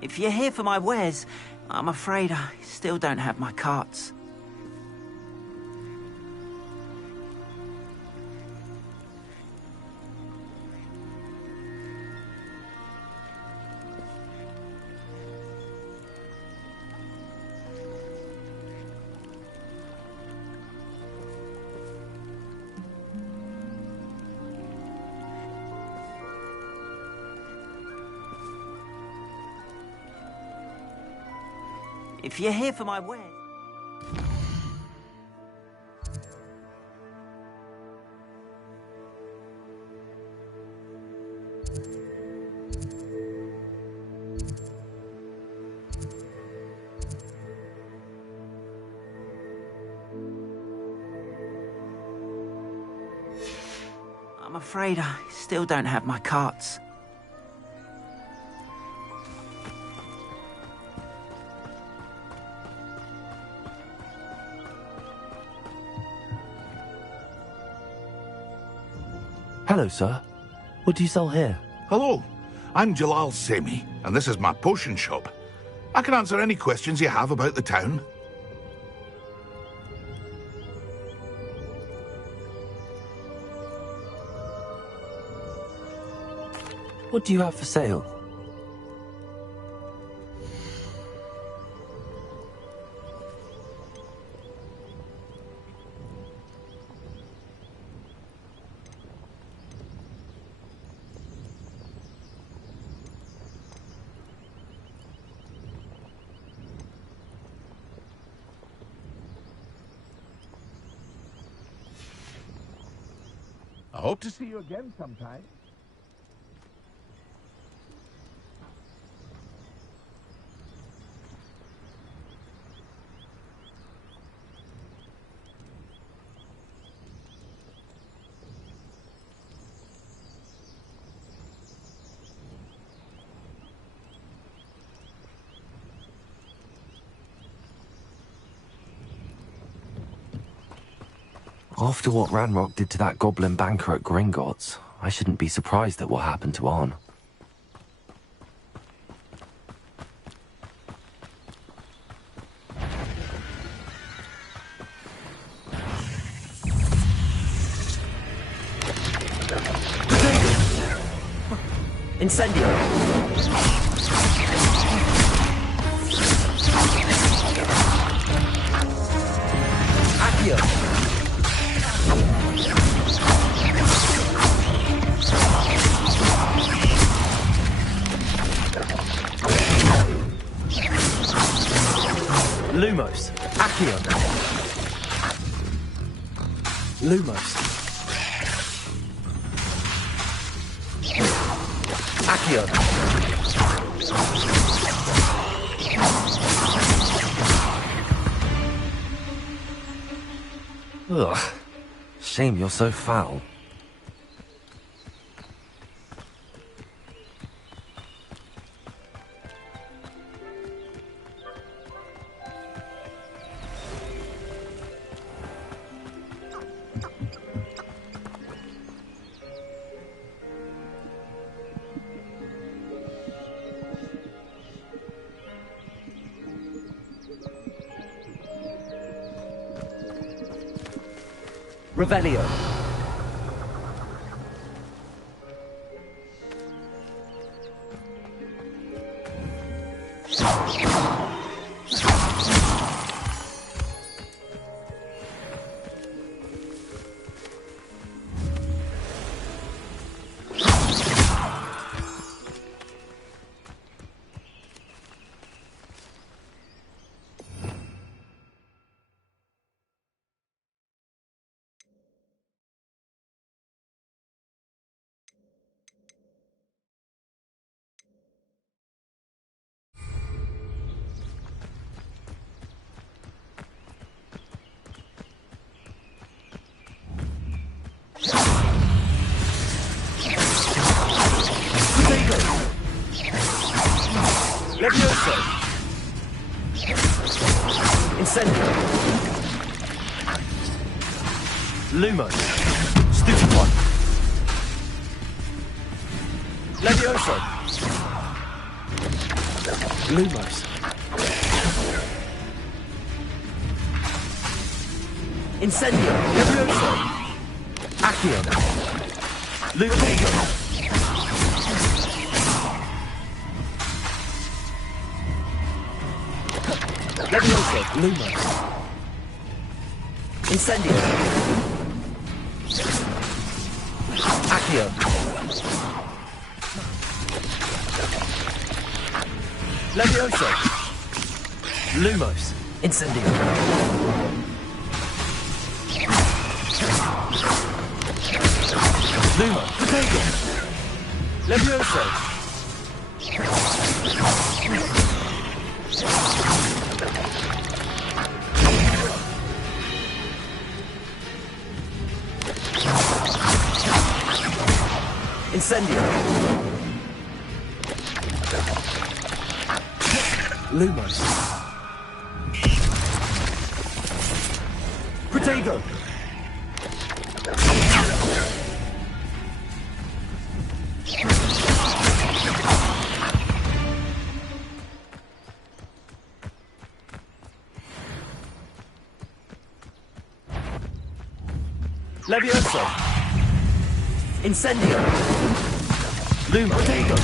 If you're here for my wares, I'm afraid I still don't have my carts. If you're here for my wares... I'm afraid I still don't have my carts. Hello, sir. What do you sell here? Hello, I'm Jalal Semi, and this is my potion shop. I can answer any questions you have about the town. What do you have for sale? I hope to see you again sometime. After what Ranrock did to that goblin banker at Gringotts, I shouldn't be surprised at what happened to Arn. Incendio! Accio! Lumos. Accio. Lumos. Accio. Ugh. Shame you're so foul. Revelio. Levioso! Incendio! Lumo! Stupid one! Levioso! Lumos. Incendio. Levioso. Accio. Lutego. Levioso. Lumos. Incendio. Accio. Levioso. Lumos. Incendio. Lumo. Potato. Levioso. Incendio. Lumos. Potato. Levioso. Incendio. Lumo. Potato.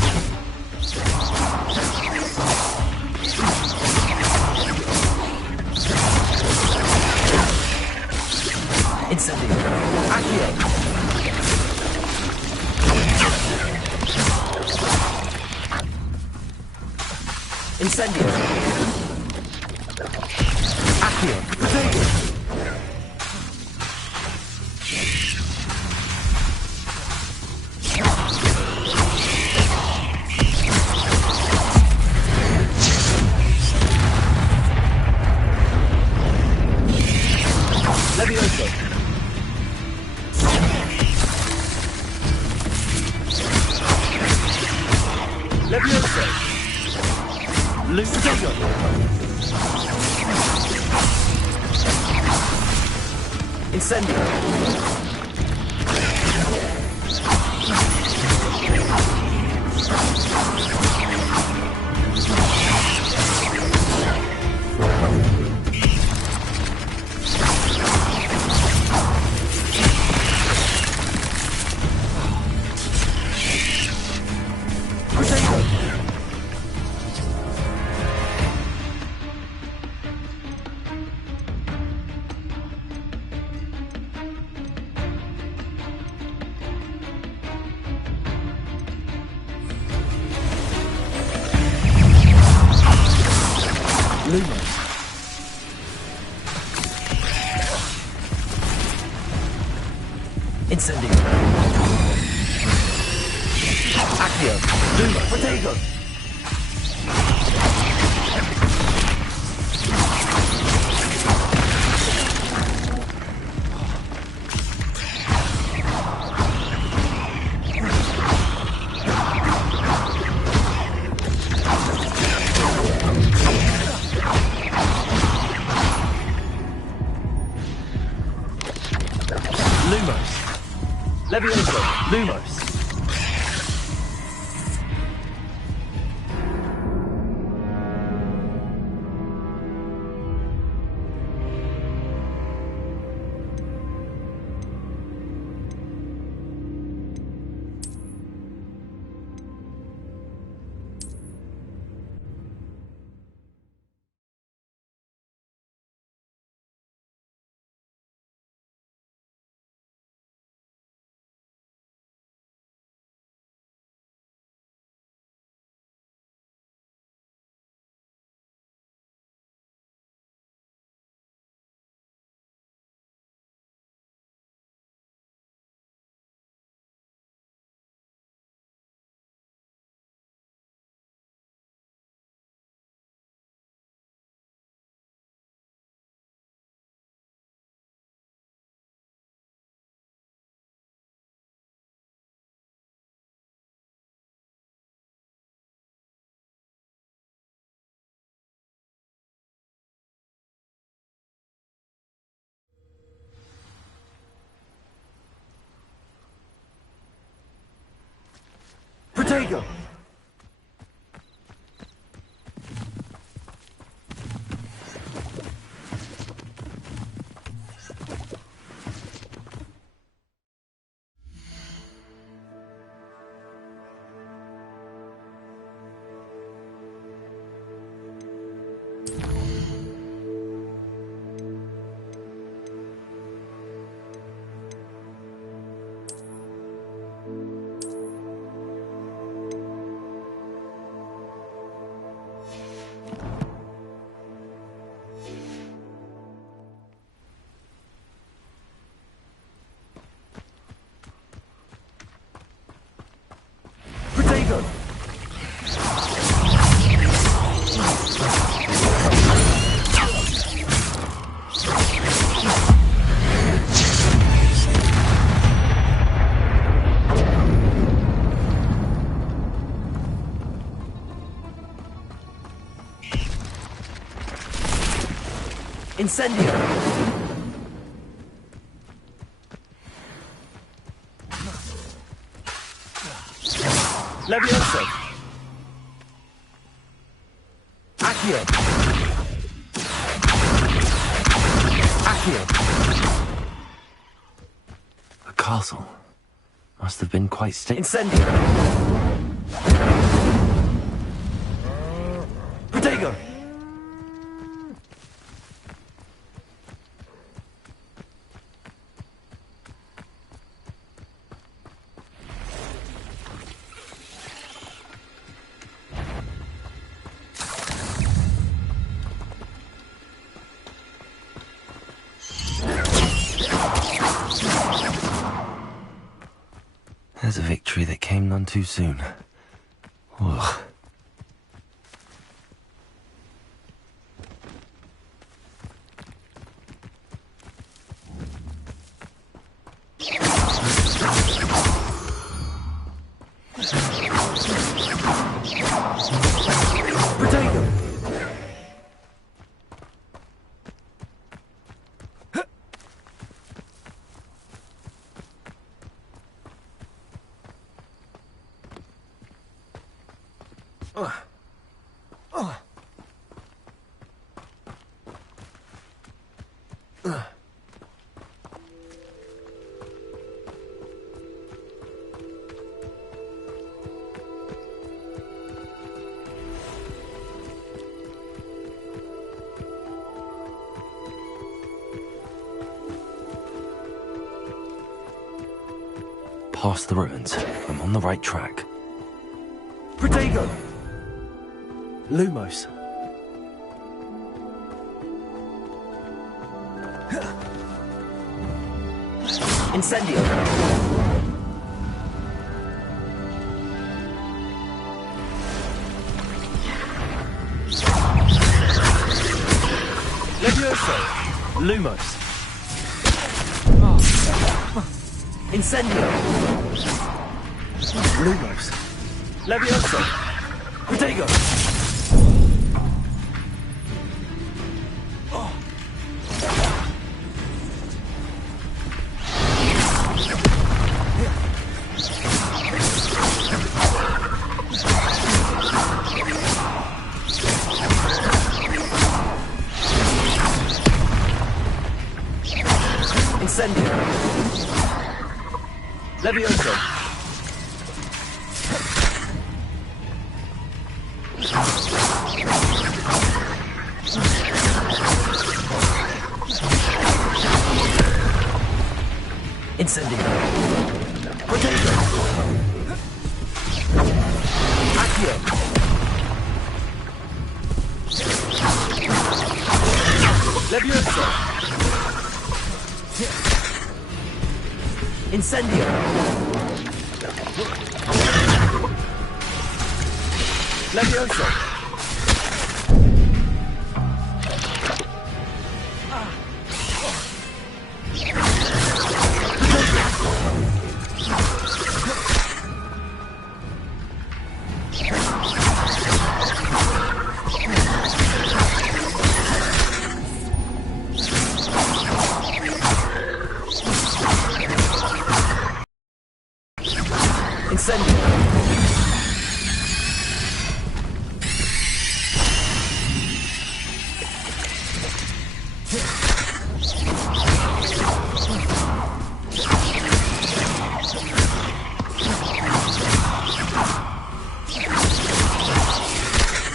Incendio. Accio. Incendio. Accio. Potato. Levioso. Levioso. Lutego. Incendio. Lumos. Incendio. Accio. Lumo. Potato. Lumos. Levioso. Lumos. Potato. Incendio! Levioso! Accio! Accio! A castle. Must have been quite Incendio! Protego! There's a victory that came none too soon. Ugh. Protego! Past the ruins. I'm on the right track. Protego! Lumos. Incendio! Levioso! Lumos. Incendio! Lumos. Levioso! Protego! Incendio! Levioso! Incendio! Protego! Accio! Levioso! Incendio! Levioso!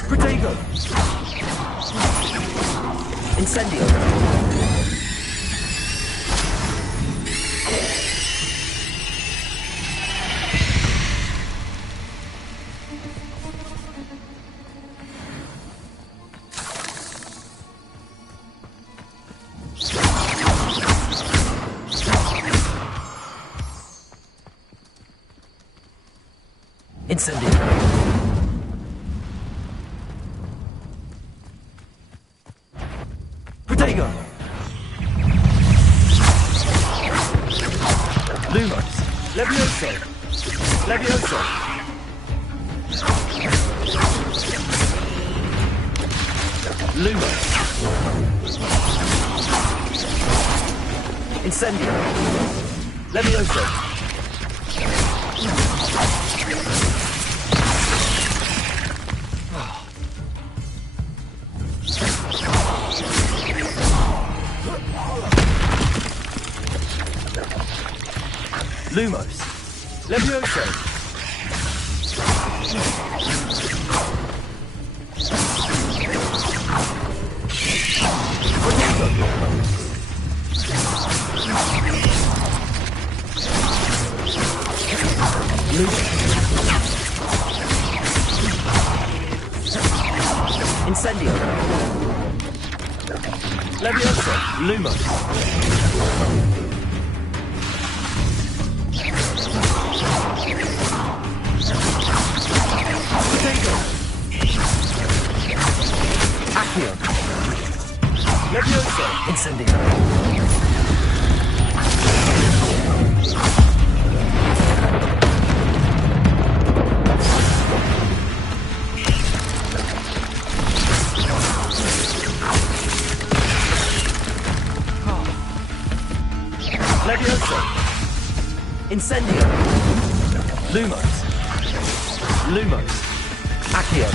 Protego! Incendio! Incendio! Protego! Lumos! Levioso! Levioso! Lumos! Incendio. Levioso. Lumos. Levioso. Incendio. Levioso. Lumos. Accio. Levioso. Incendio. Levioso. Incendio. Lumos. Lumos. Accio.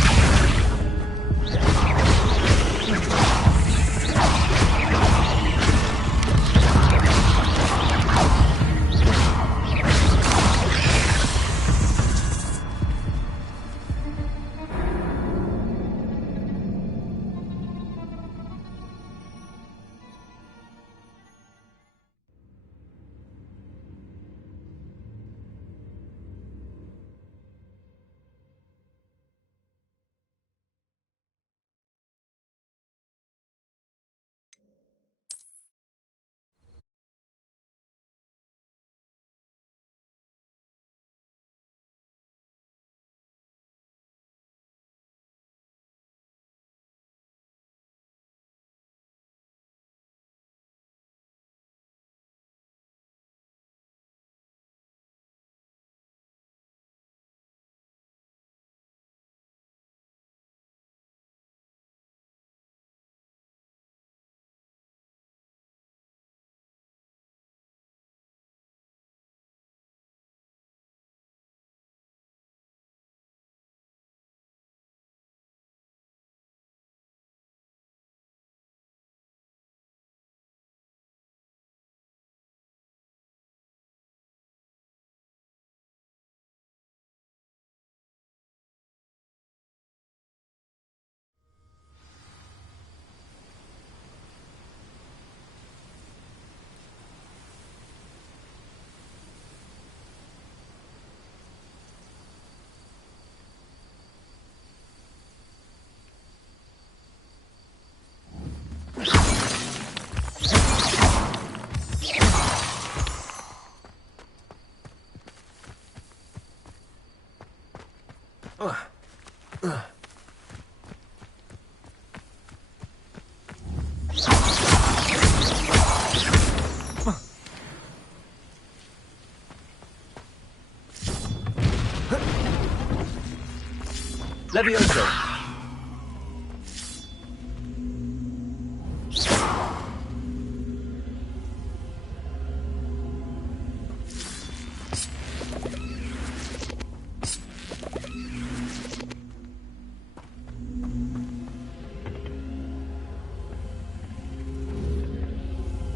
Levioso.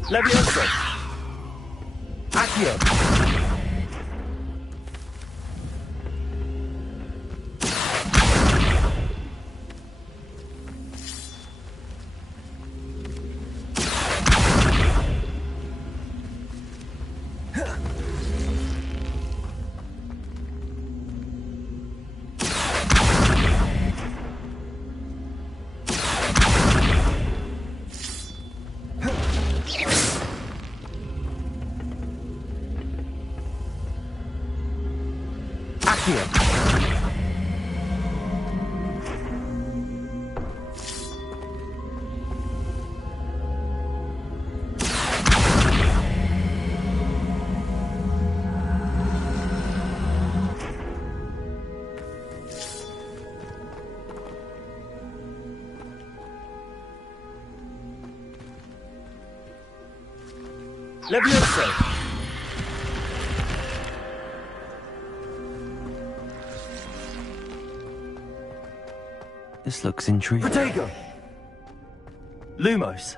Levioso. Accio. Levioso! This looks intriguing. Protego! Lumos!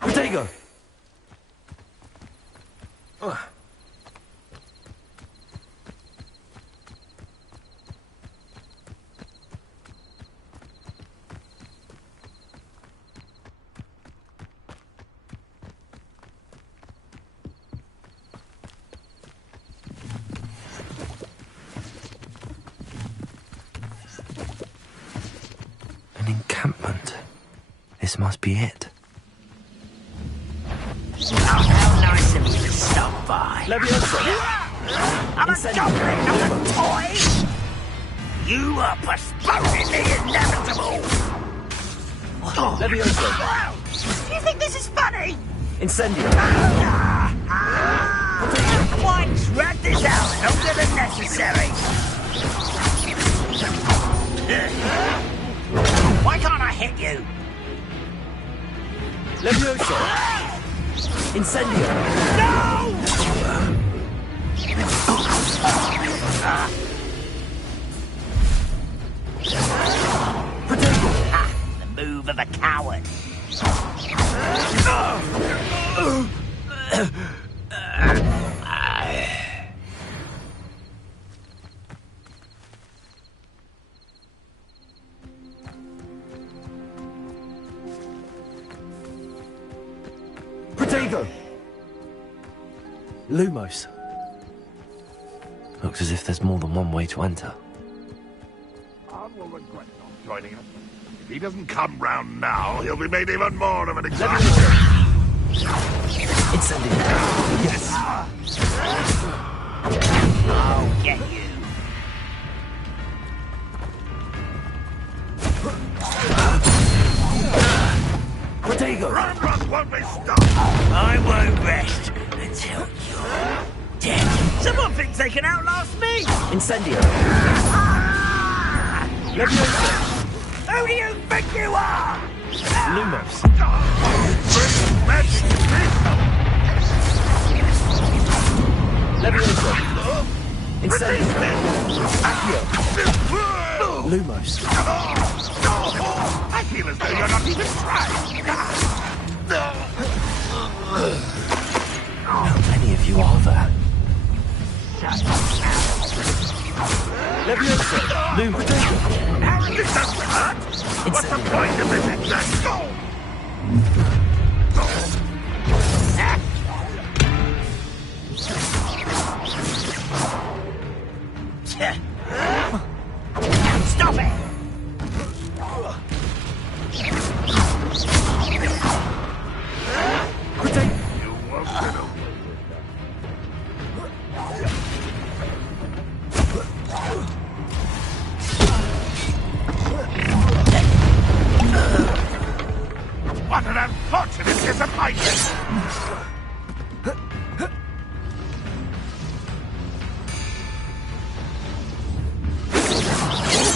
Protego! An encampment. This must be it. Oh, how nice of you to stop by. Levioso! I'm a goblin, not a toy! You are postponing the inevitable! Levioso! Do you think this is funny? Incendio! Why drag this out longer than necessary? Why can't I hit you? Levioso! Incendio! No! Protego! The move of a coward. Protego! Lumos. Looks as if there's more than one way to enter. Arn will regret not joining us. If he doesn't come round now, he'll be made even more of an example. Incendio! Yes! I'll get you. Protego! Run won't be stopped! I won't rest until you're dead. Someone thinks they can outlast me! Incendio! Ah! Levioso! Who do you think you are? Lumos! Levioso! Incendio! Accio! Lumos! I feel as though you're not even trying. How many of you are there? Levioso! Lumos! This doesn't hurt. What's the point of this exact goal? Stop it! You won't get away. What an unfortunate disappointment!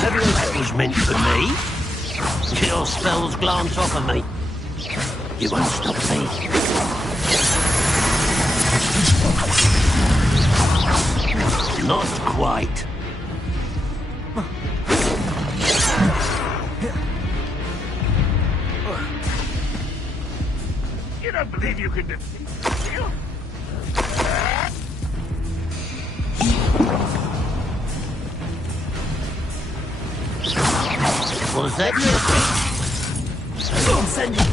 That was meant for me. Your spells glance off of me. You won't stop me. Not quite. You don't believe you can defeat me? Was that Incendio.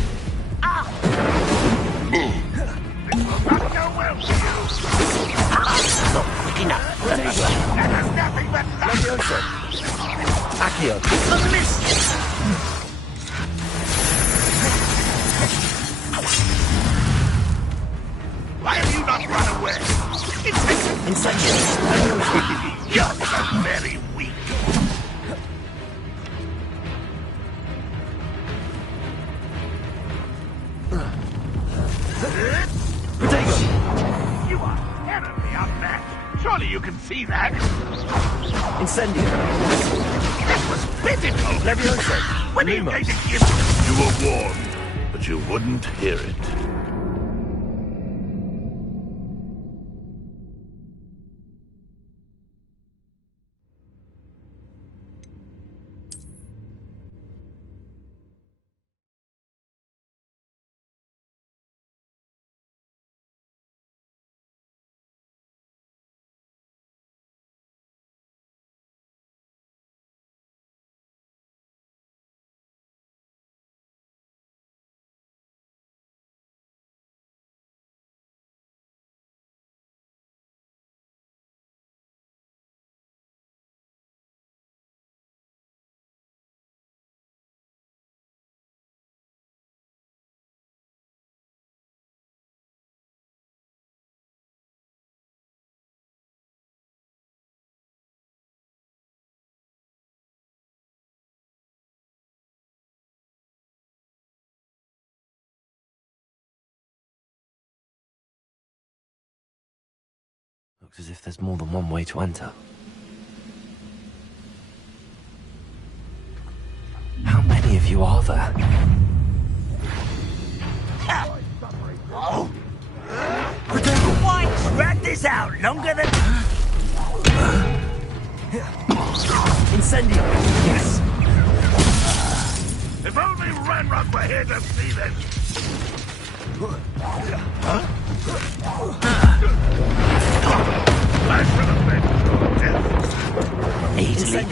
not go well for you? Not quick enough. That is nothing but luck. Levioso. Accio. A miss. Why have you not run away? Incendio. You're so very weak. Protego. You are terribly outmatched. Surely you can see that. Incendio. That was pitiful. Levioso. When are you going to give You were warned, but you wouldn't hear it. Looks as if there's more than one way to enter. How many of you are there? Oh. Why drag this out longer than... Incendio. Yes. If only Ranrock were here to see this. I should have been death. Easily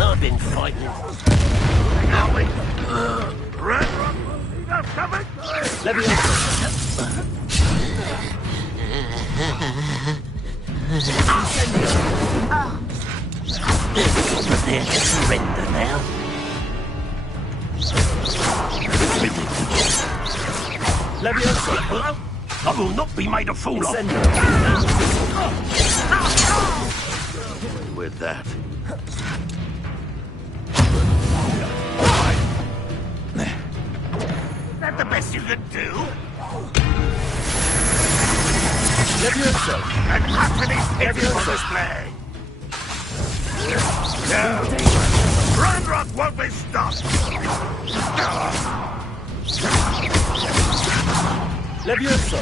I've been fighting. Now we... Ranrock will need us coming. Prepare to surrender now. Levioso. I will not be made a fool of. Incendio. With that. Is that the best you could do? Levioso. And utterly pitiful display. No. Ranrock won't be stopped. Levioso.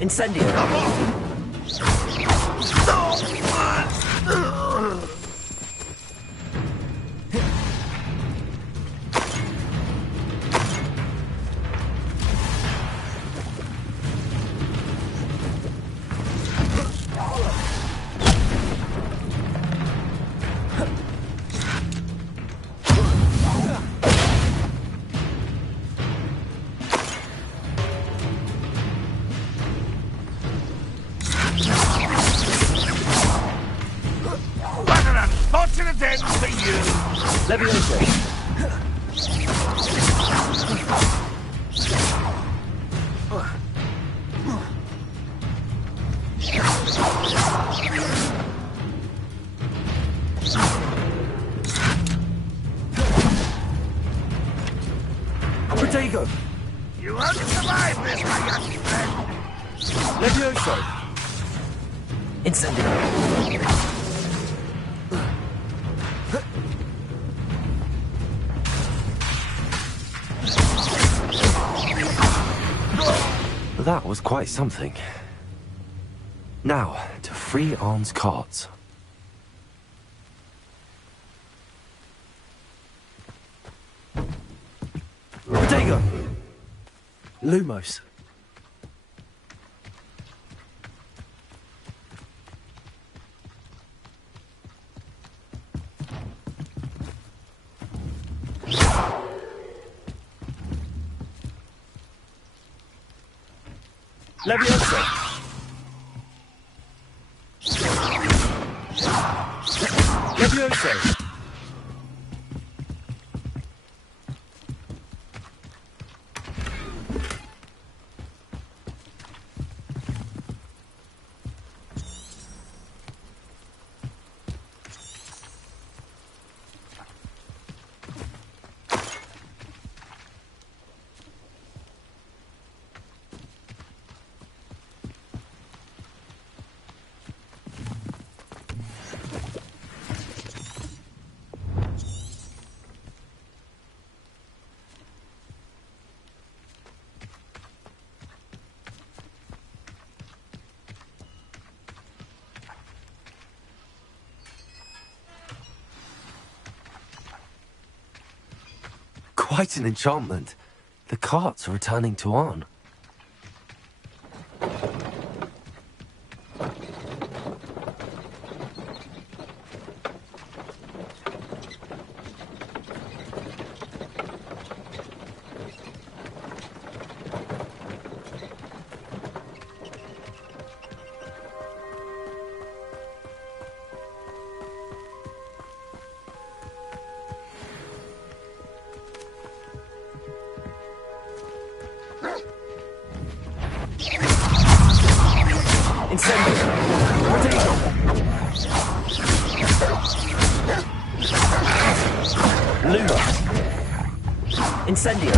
Incendio. Come on. What an unfortunate end for you. Levioso. Protego. You won't survive this, my young friend. Levioso. Incendio. that was quite something. Now, to free Arn's carts. Protego! Lumos. Levioso. Levioso. Quite an enchantment. The carts are returning to Arn. Incendio.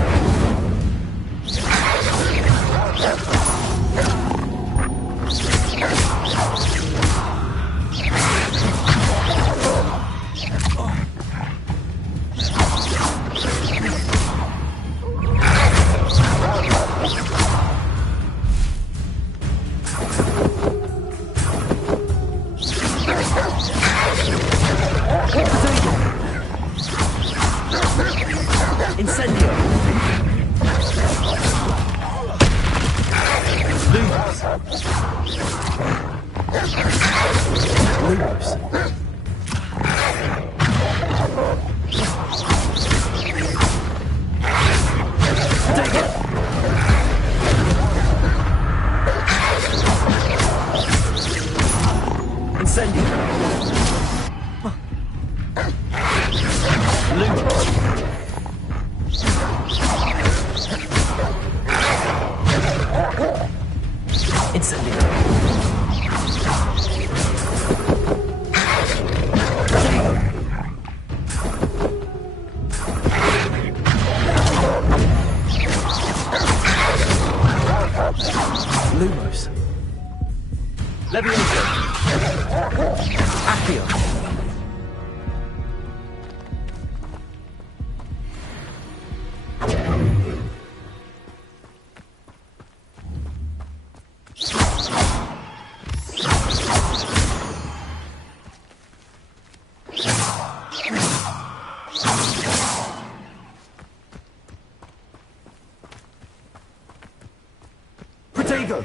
Incendio. Lumos. Lumos. Take it. Incendio. Lumos. Incendio. Lumos. Levioso. Accio. Protego.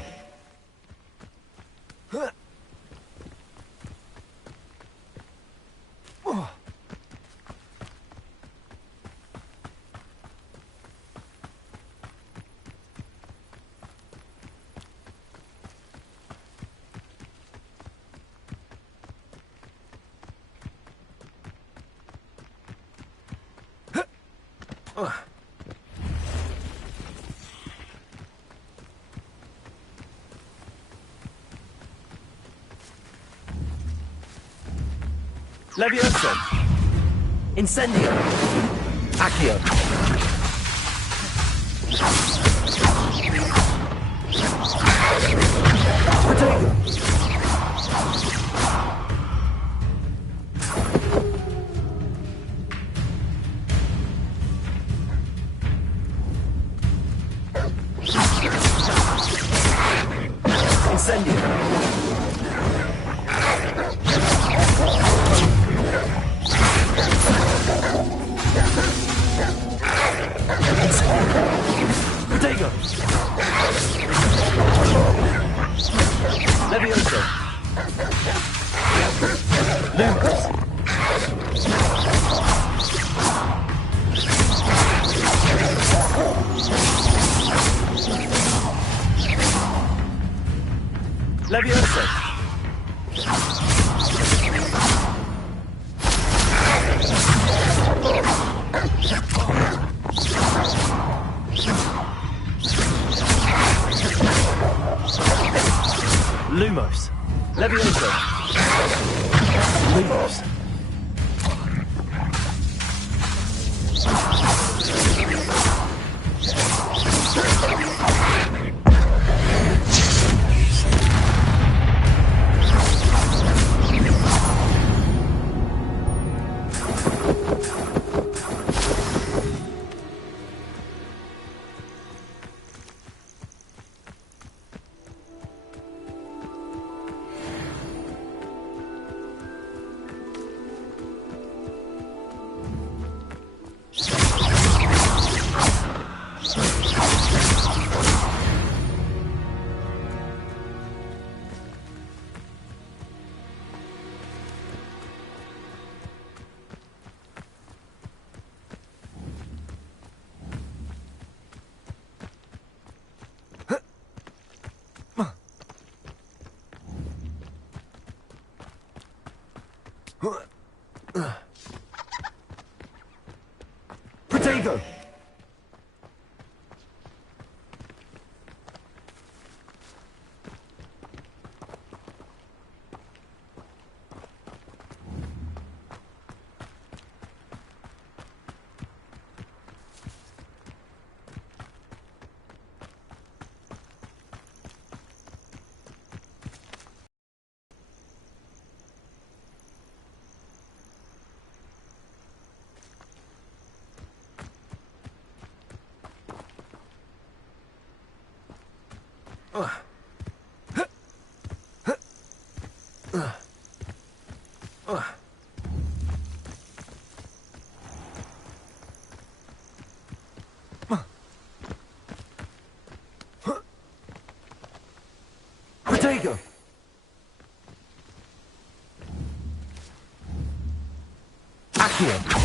Levioso. Incendio. Accio. Protego. Leviosa. Lumos. Leviosa. Lumos. Protego! Protego! Accio!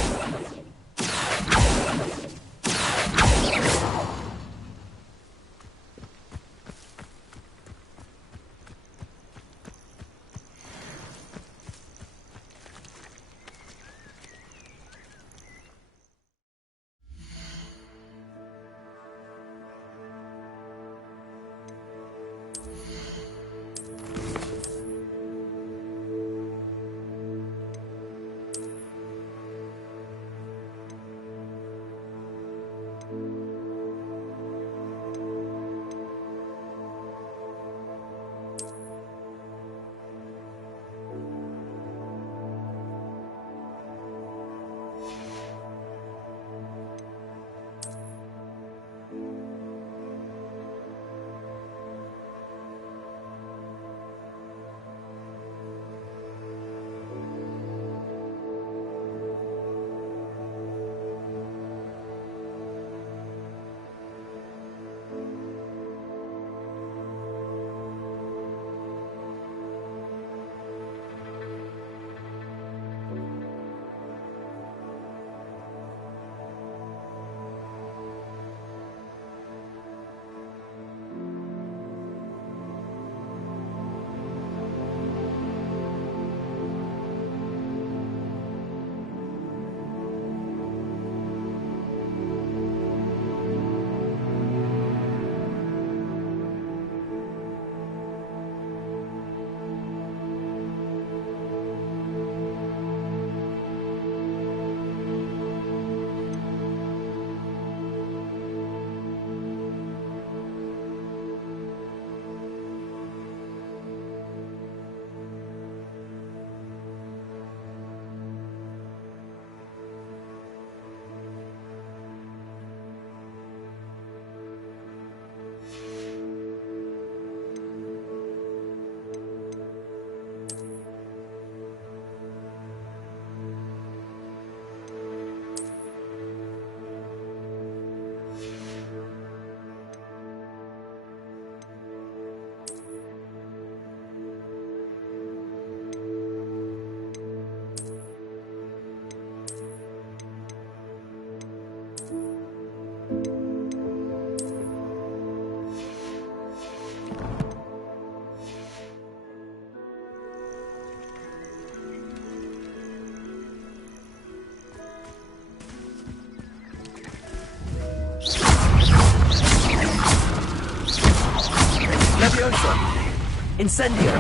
Incendio.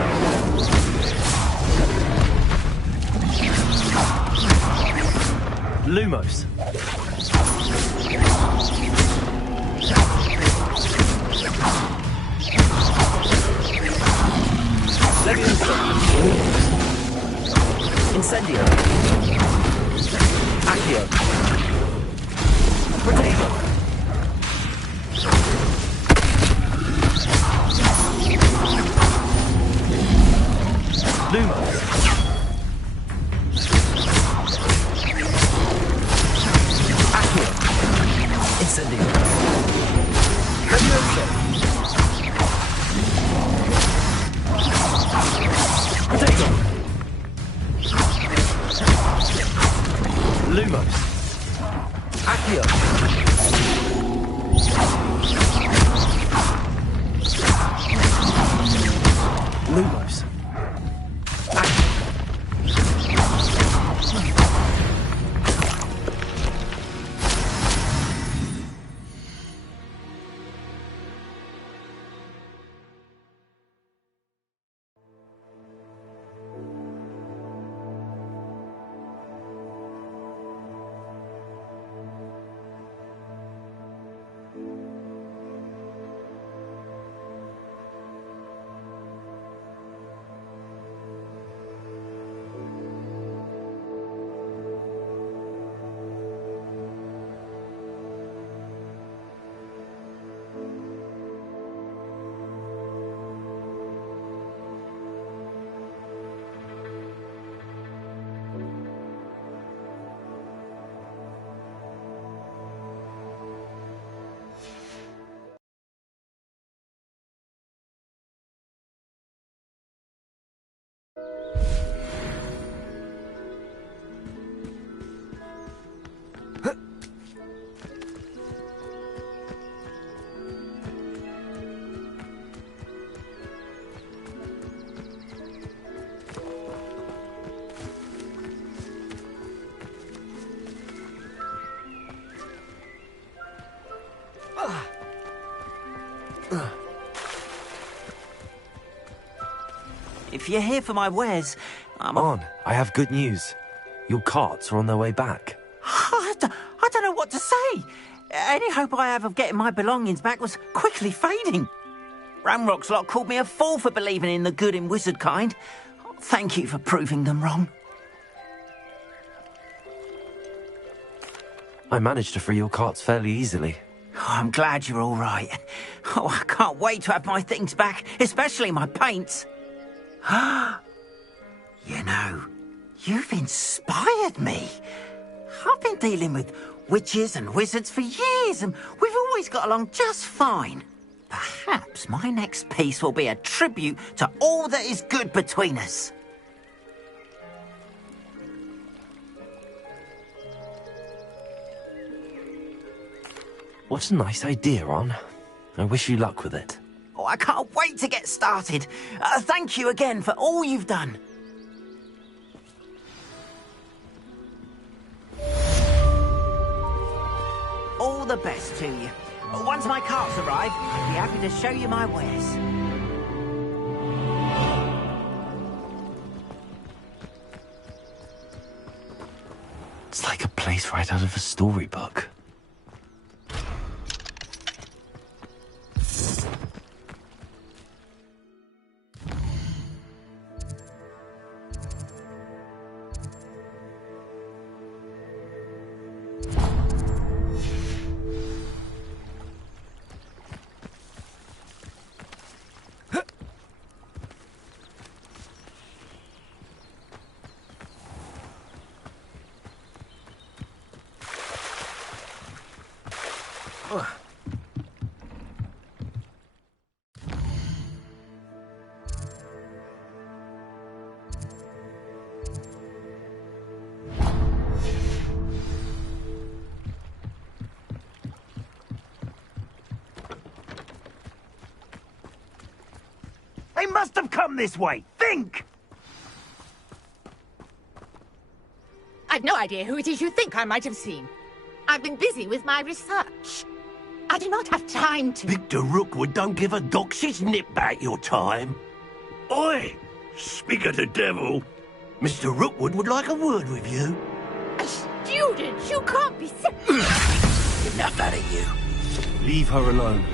Lumos. Levioso. Incendio. Accio. Protego. Lumos. Accio. Incendio. Levioso. Protego. Lumos. Accio. Lumos. If you're here for my wares, I'm On, I have good news. Your carts are on their way back. I don't know what to say. Any hope I have of getting my belongings back was quickly fading. Ramrock's lot called me a fool for believing in the good in wizard kind. Thank you for proving them wrong. I managed to free your carts fairly easily. Oh, I'm glad you're all right. Oh, I can't wait to have my things back, especially my paints. You know, you've inspired me. I've been dealing with witches and wizards for years, and we've always got along just fine. Perhaps my next piece will be a tribute to all that is good between us. What a nice idea, Ron. I wish you luck with it. Oh, I can't wait to get started. Thank you again for all you've done. All the best to you. Once my carts arrive, I'd be happy to show you my wares. It's like a place right out of a storybook. They must have come this way. Think! I've no idea who it is you think I might have seen. I've been busy with my research. I do not have time to... Victor Rookwood don't give a doxy's nip back your time. Oi! Speak of the devil. Mr. Rookwood would like a word with you. A student? You can't be Enough out of you. Leave her alone.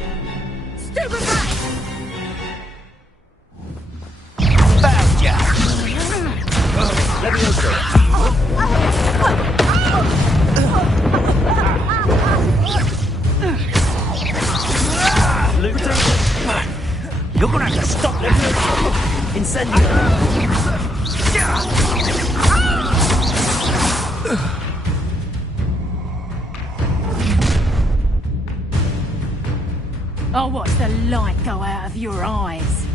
Stupid right! Found ya! You're gonna have to stop Levioso! Incendio! I'll watch the light go out of your eyes.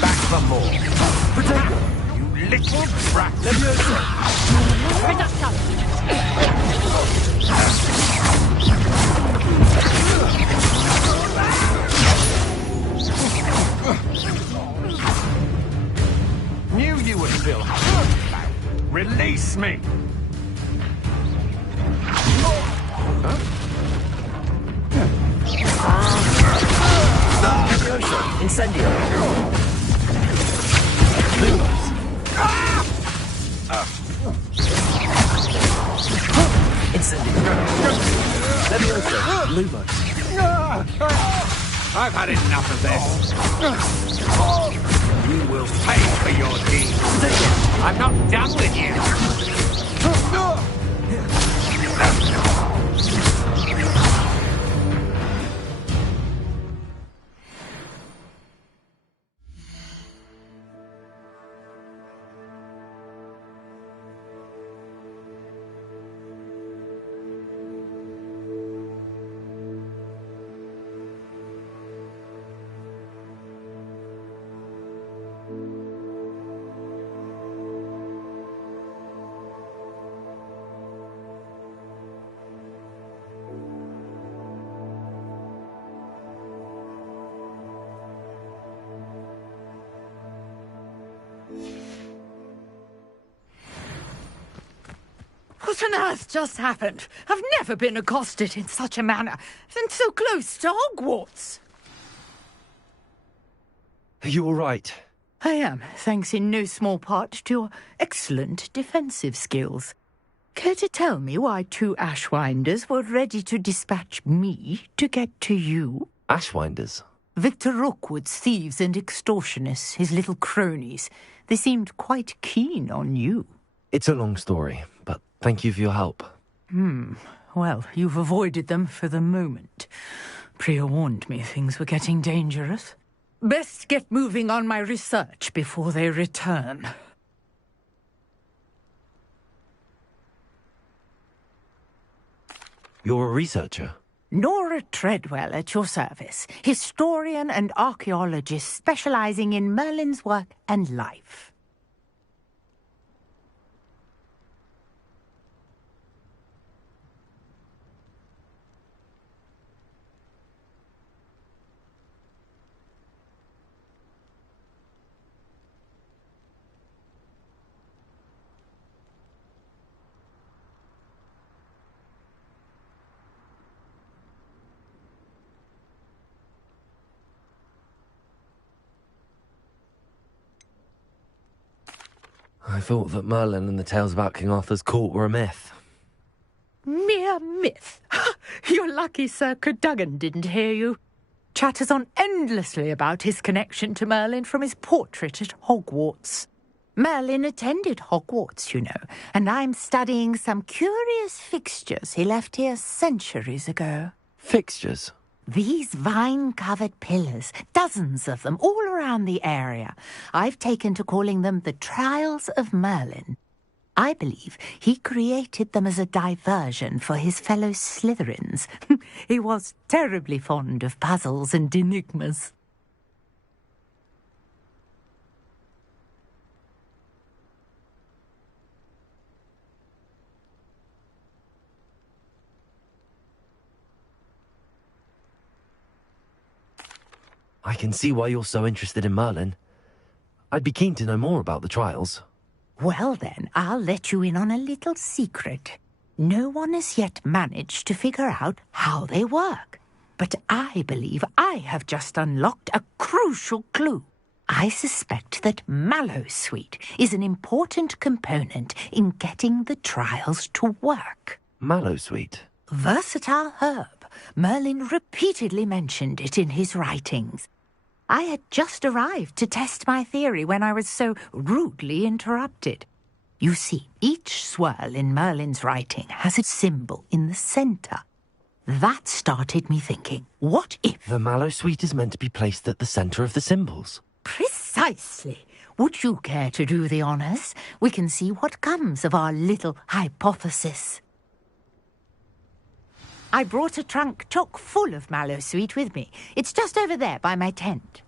Back for more. You little brat. Knew you would feel hurt. Release me. Incendio! Incendio! Levioso! Lumos! I've had enough of this. You will pay for your deeds. I'm not done with you. What on earth just happened? I've never been accosted in such a manner, and so close to Hogwarts. Are you alright? I am, thanks in no small part to your excellent defensive skills. Care to tell me why two Ashwinders were ready to dispatch me to get to you? Ashwinders? Victor Rookwood's thieves and extortionists, his little cronies. They seemed quite keen on you. It's a long story, but thank you for your help. Well, you've avoided them for the moment. Priya warned me things were getting dangerous. Best get moving on my research before they return. You're a researcher? Nora Treadwell at your service, historian and archaeologist specializing in Merlin's work and life. I thought that Merlin and the tales about King Arthur's court were a myth. Mere myth. You're lucky Sir Cadogan didn't hear you. Chatters on endlessly about his connection to Merlin from his portrait at Hogwarts. Merlin attended Hogwarts, you know, and I'm studying some curious fixtures he left here centuries ago. Fixtures? These vine-covered pillars, dozens of them, all around the area. I've taken to calling them the Trials of Merlin. I believe he created them as a diversion for his fellow Slytherins. He was terribly fond of puzzles and enigmas. I can see why you're so interested in Merlin. I'd be keen to know more about the trials. Well then, I'll let you in on a little secret. No one has yet managed to figure out how they work. But I believe I have just unlocked a crucial clue. I suspect that mallowsweet is an important component in getting the trials to work. Mallowsweet? Versatile herb. Merlin repeatedly mentioned it in his writings. I had just arrived to test my theory when I was so rudely interrupted. You see, each swirl in Merlin's writing has a symbol in the centre. That started me thinking, what if... The mallowsweet is meant to be placed at the centre of the symbols. Precisely. Would you care to do the honours? We can see what comes of our little hypothesis. I brought a trunk chock full of mallowsweet with me. It's just over there by my tent.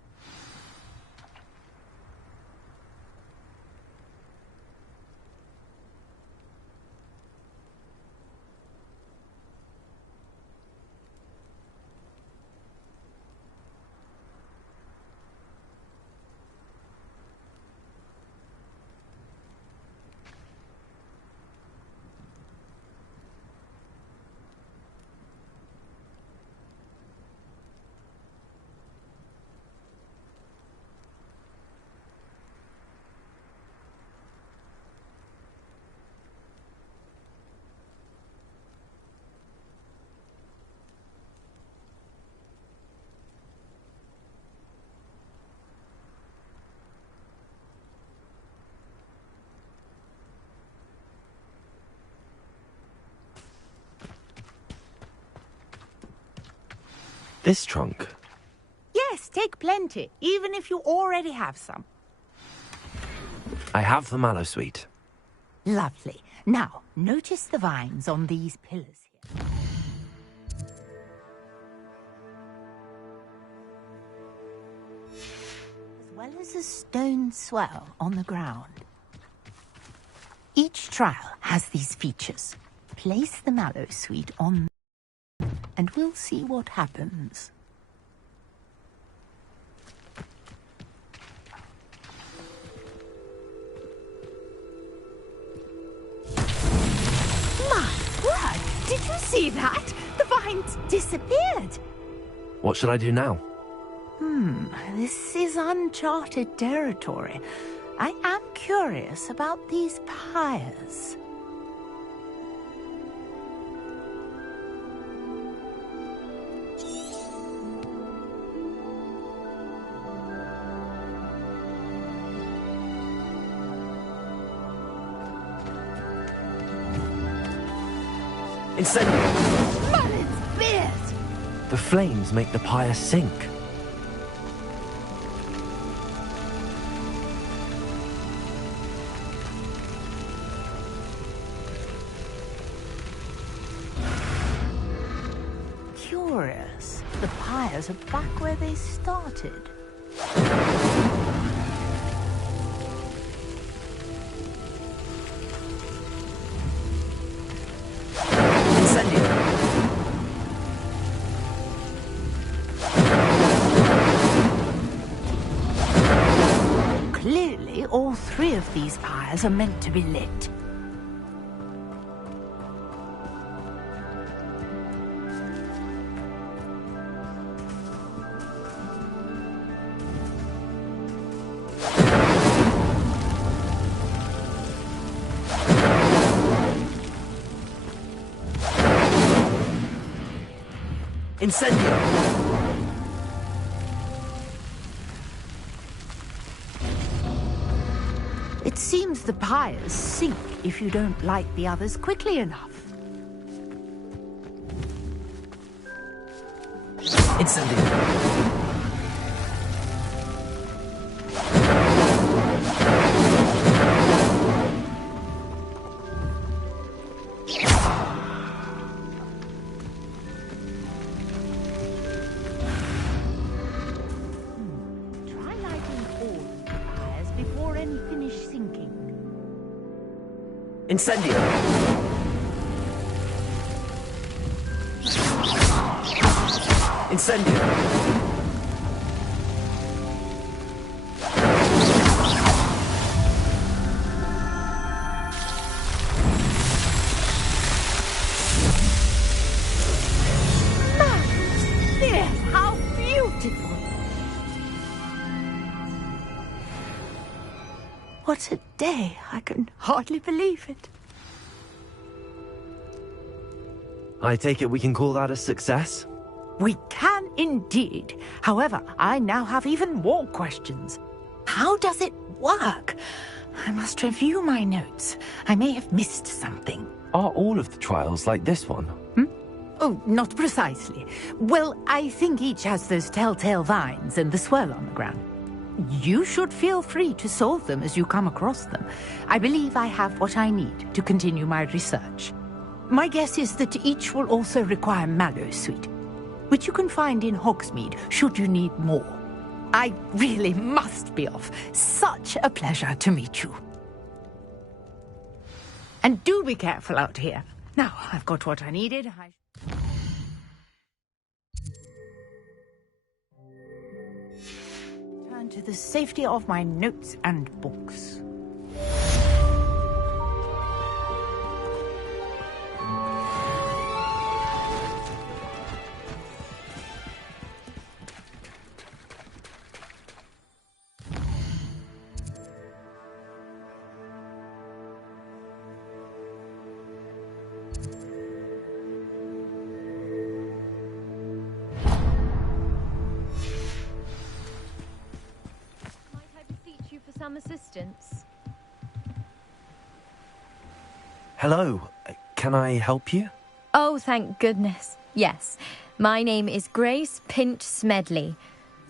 This trunk? Yes, take plenty, even if you already have some. I have the mallowsweet. Lovely. Now, notice the vines on these pillars here. As well as a stone swell on the ground. Each trial has these features. Place the mallowsweet on and we'll see what happens. My word! Did you see that? The vines disappeared. What should I do now? This is uncharted territory. I am curious about these pyres. Incendio! Merlin's beard! The flames make the pyre sink. Curious. The pyres are back where they started. Clearly, all three of these pyres are meant to be lit. Incendio! It seems the pyres sink if you don't light the others quickly enough. Incendio! Try lighting all of the pyres before any finish sinking. Incendio! Incendio! What a day. I can hardly believe it. I take it we can call that a success? We can indeed. However, I now have even more questions. How does it work? I must review my notes. I may have missed something. Are all of the trials like this one? Oh, not precisely. Well, I think each has those telltale vines and the swirl on the ground. You should feel free to solve them as you come across them. I believe I have what I need to continue my research. My guess is that each will also require mallow sweet, which you can find in Hogsmeade should you need more. I really must be off. Such a pleasure to meet you. And do be careful out here. Now, I've got what I needed. Turn to the safety of my notes and books. Some assistance. Hello, can I help you? Oh, thank goodness. Yes, my name is Grace Pinch Smedley,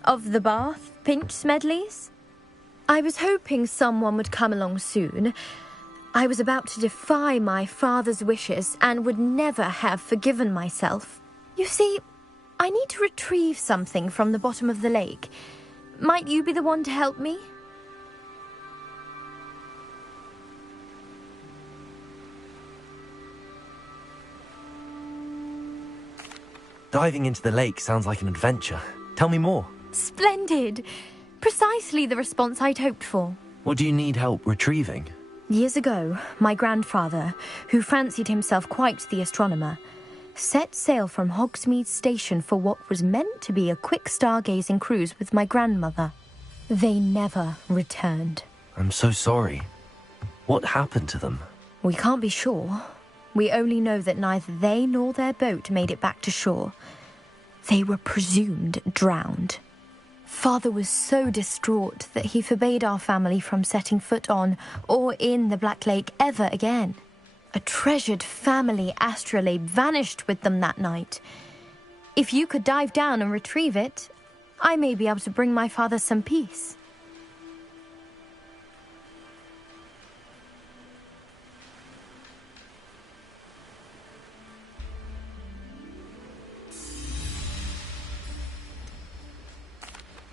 of the Bath Pinch Smedleys. I was hoping someone would come along soon. I was about to defy my father's wishes and would never have forgiven myself. You see, I need to retrieve something from the bottom of the lake. Might you be the one to help me? Diving into the lake sounds like an adventure. Tell me more. Splendid! Precisely the response I'd hoped for. What do you need help retrieving? Years ago, my grandfather, who fancied himself quite the astronomer, set sail from Hogsmeade Station for what was meant to be a quick stargazing cruise with my grandmother. They never returned. I'm so sorry. What happened to them? We can't be sure. We only know that neither they nor their boat made it back to shore. They were presumed drowned. Father was so distraught that he forbade our family from setting foot on or in the Black Lake ever again. A treasured family astrolabe vanished with them that night. If you could dive down and retrieve it, I may be able to bring my father some peace.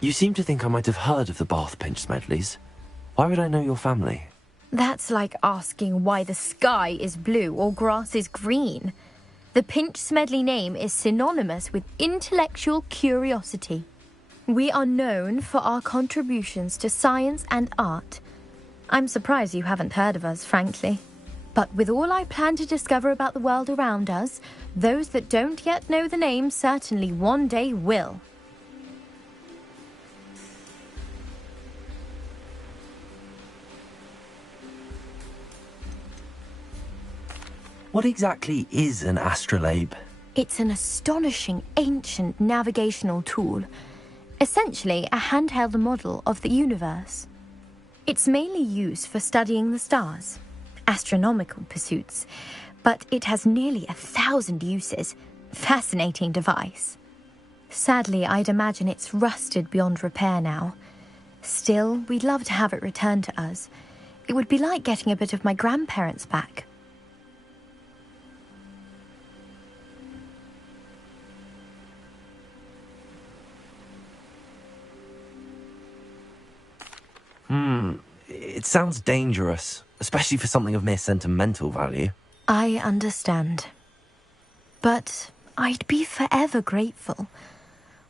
You seem to think I might have heard of the Bath Pinch Smedleys. Why would I know your family? That's like asking why the sky is blue or grass is green. The Pinch Smedley name is synonymous with intellectual curiosity. We are known for our contributions to science and art. I'm surprised you haven't heard of us, frankly. But with all I plan to discover about the world around us, those that don't yet know the name certainly one day will. What exactly is an astrolabe? It's an astonishing ancient navigational tool. Essentially a handheld model of the universe. It's mainly used for studying the stars, astronomical pursuits, but it has nearly 1,000 uses. Fascinating device. Sadly, I'd imagine it's rusted beyond repair now. Still, we'd love to have it returned to us. It would be like getting a bit of my grandparents back. It sounds dangerous, especially for something of mere sentimental value. I understand. But I'd be forever grateful.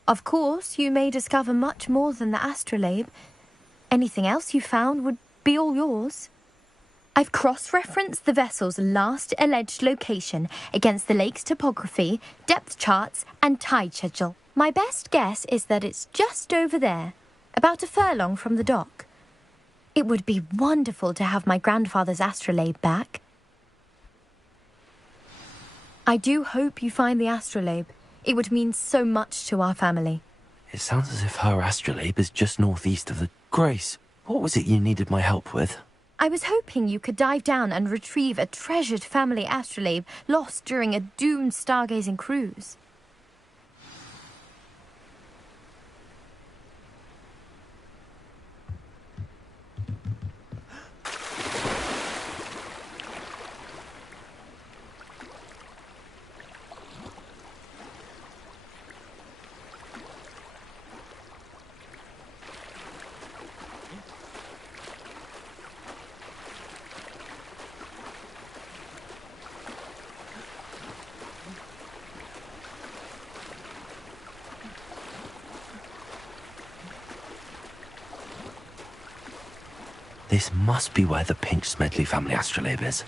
Of course, you may discover much more than the astrolabe. Anything else you found would be all yours. I've cross-referenced the vessel's last alleged location against the lake's topography, depth charts, and tide schedule. My best guess is that it's just over there, about a furlong from the dock. It would be wonderful to have my grandfather's astrolabe back. I do hope you find the astrolabe. It would mean so much to our family. It sounds as if her astrolabe is just northeast of the... Grace, what was it you needed my help with? I was hoping you could dive down and retrieve a treasured family astrolabe lost during a doomed stargazing cruise. This must be where the Pinch Smedley family astrolabe is.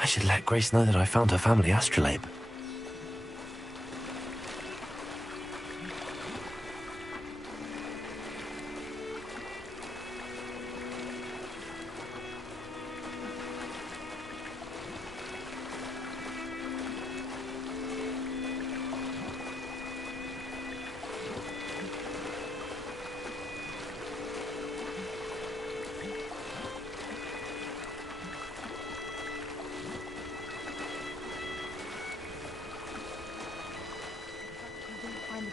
I should let Grace know that I found her family astrolabe.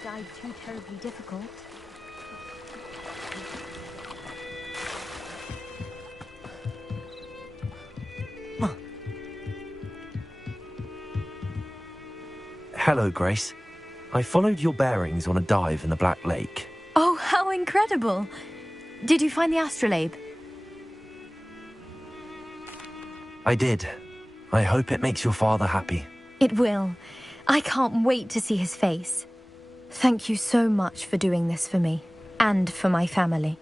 Dive too terribly difficult. Hello, Grace. I followed your bearings on a dive in the Black Lake. Oh, how incredible! Did you find the astrolabe? I did. I hope it makes your father happy. It will. I can't wait to see his face. Thank you so much for doing this for me, and for my family.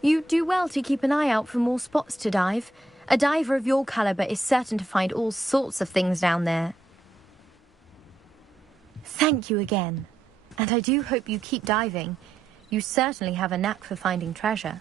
You do well to keep an eye out for more spots to dive, A diver of your caliber is certain to find all sorts of things down there. Thank you again. And I do hope you keep diving. You certainly have a knack for finding treasure.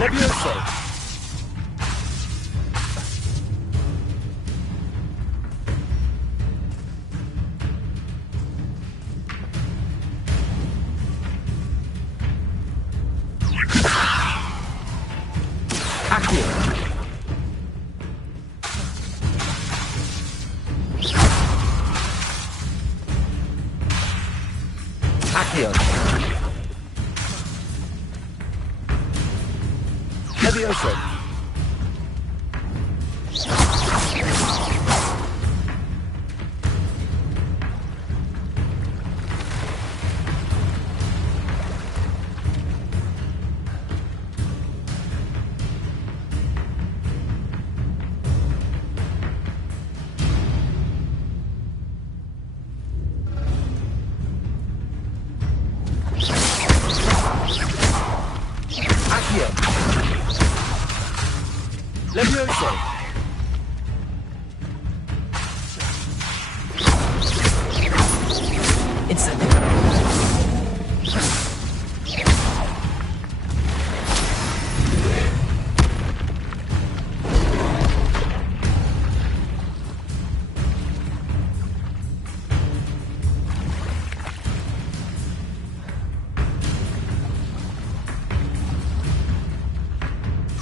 Levioso! Accio! Accio! Levioso! Accio! Levioso! Incendio!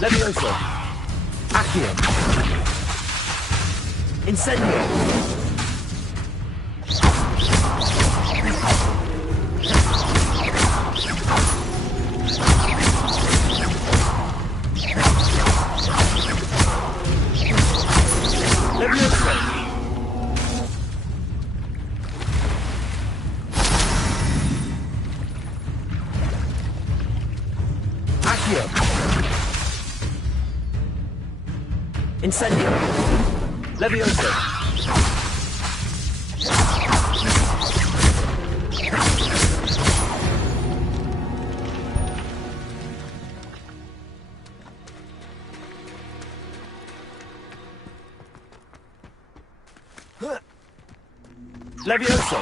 Levioso! Accio! Incendio! Levioso! Accio! Incendio! Levioso! Levioso.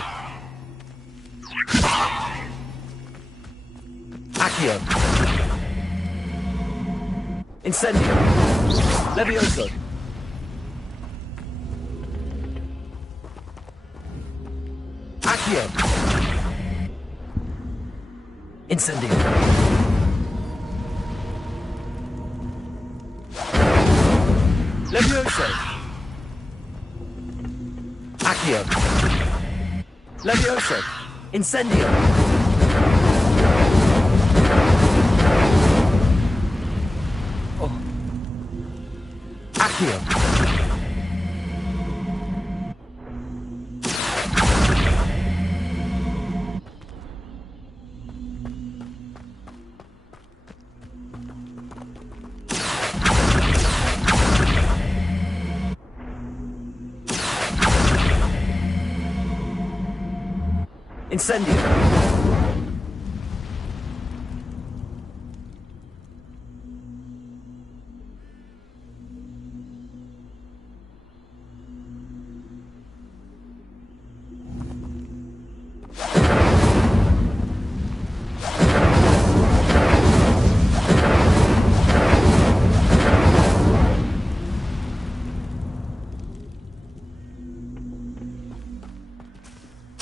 Accio. Incendio. Levioso. Accio. Incendio. Levioso. Accio. Levioso. Incendio. Oh. Accio. Incendio.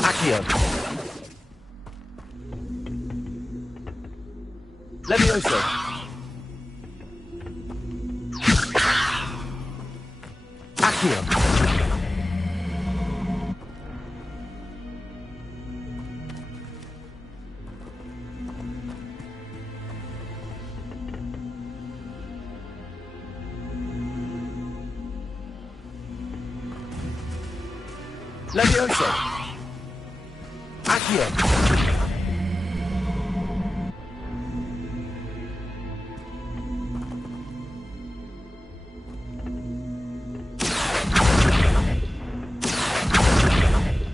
Accio. Levioso. Accio. Levioso. Accio.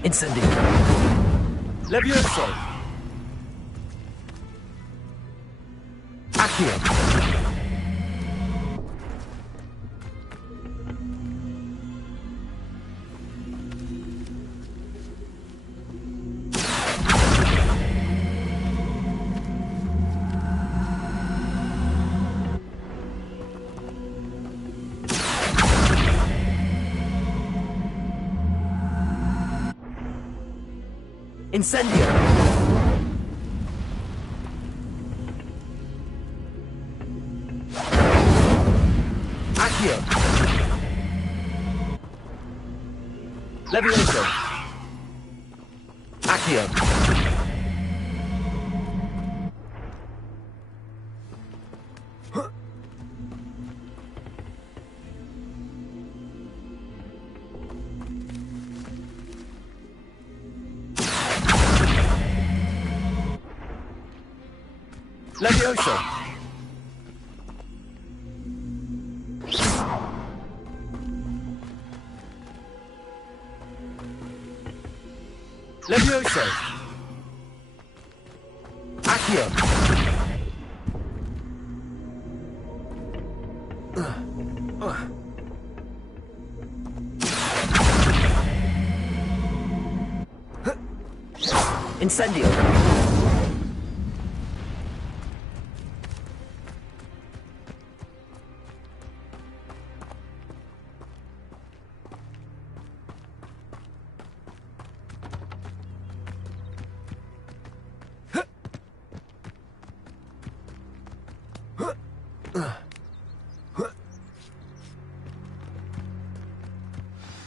Incendio. Levioso. Accio. Incendio. Accio. Levioso. Accio. Levioso. Levioso. Accio. Incendio.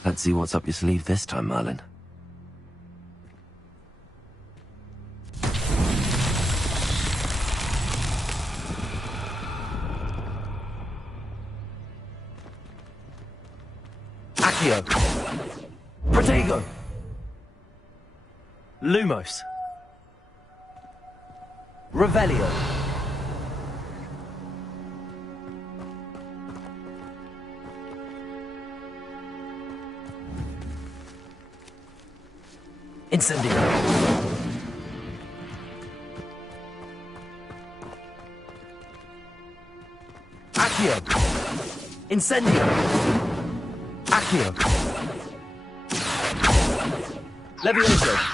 Let's see what's up your sleeve this time, Merlin. Accio. Protego. Lumos. Revelio. Incendio. Accio. Incendio. Accio. Levioso.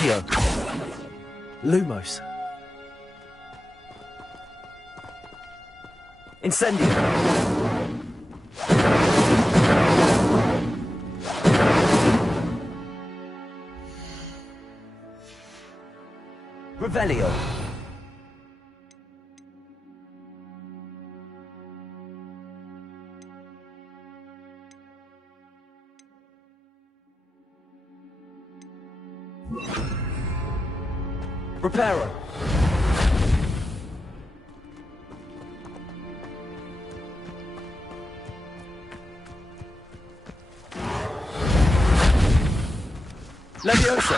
Accio. Lumos. Incendio. Revelio. Reparo. Levioso.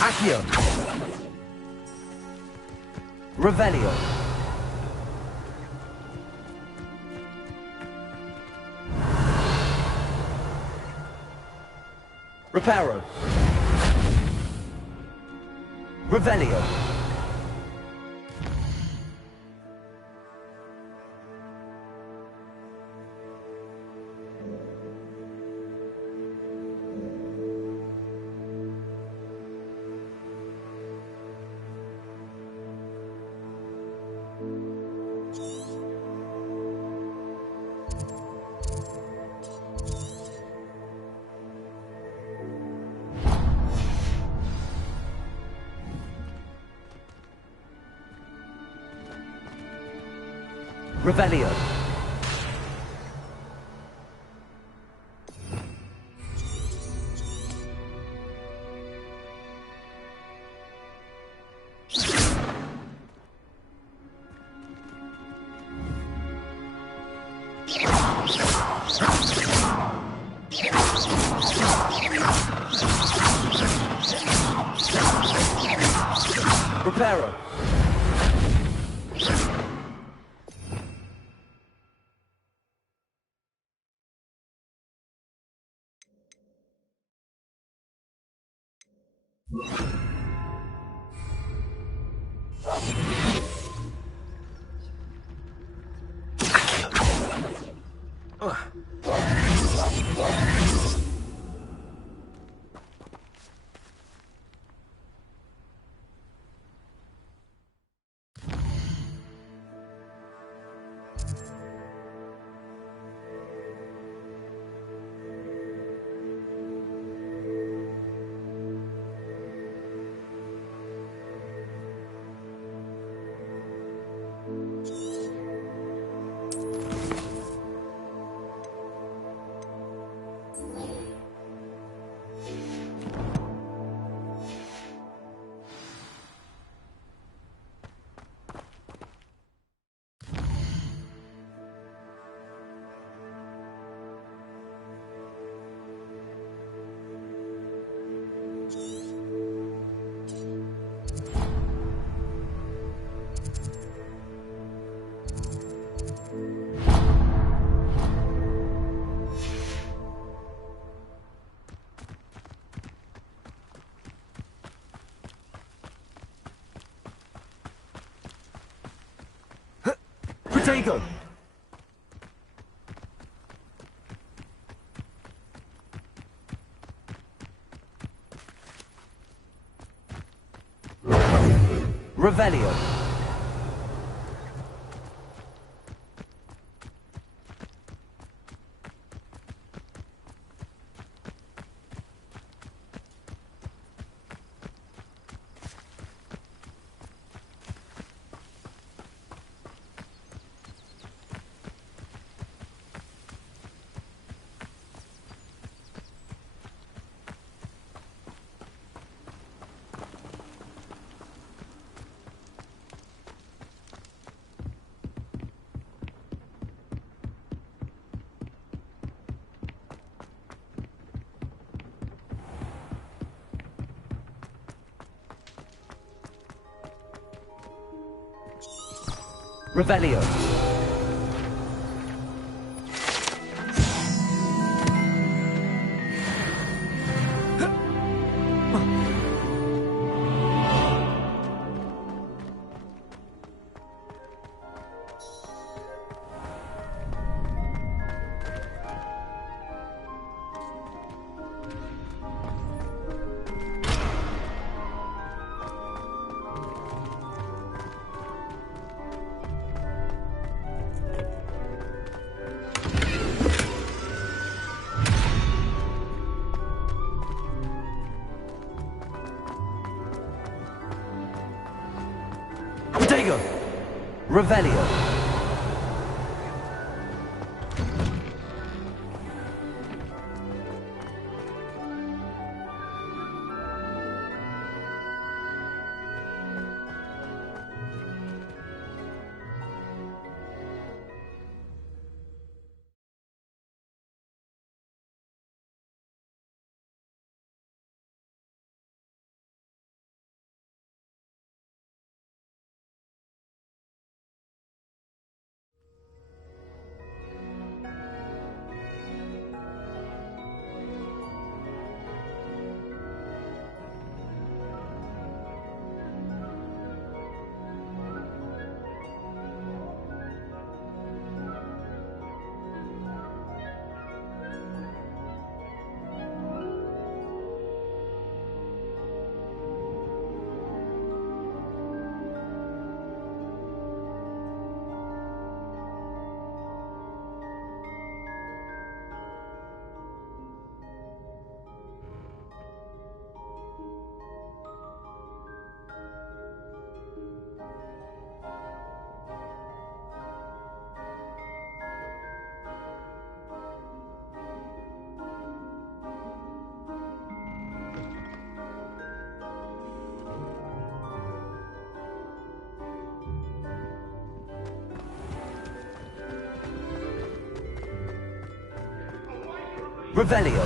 Accio. Revelio. Reparo. Revelio. Revelio. Reparo. Protego. Revelio. Revelio. Digo. Revelio. Revelio.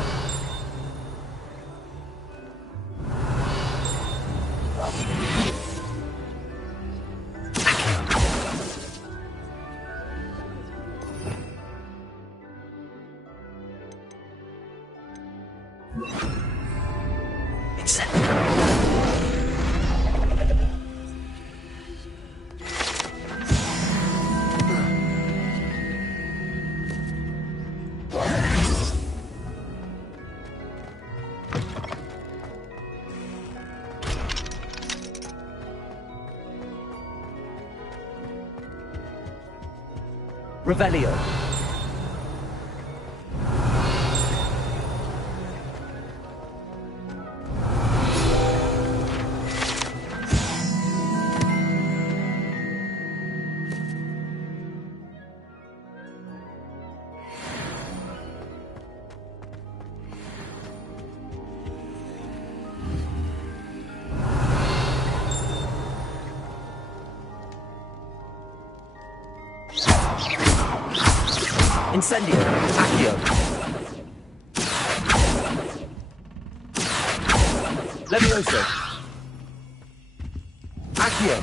Revelio. Incendio. Accio. Levioso. Accio.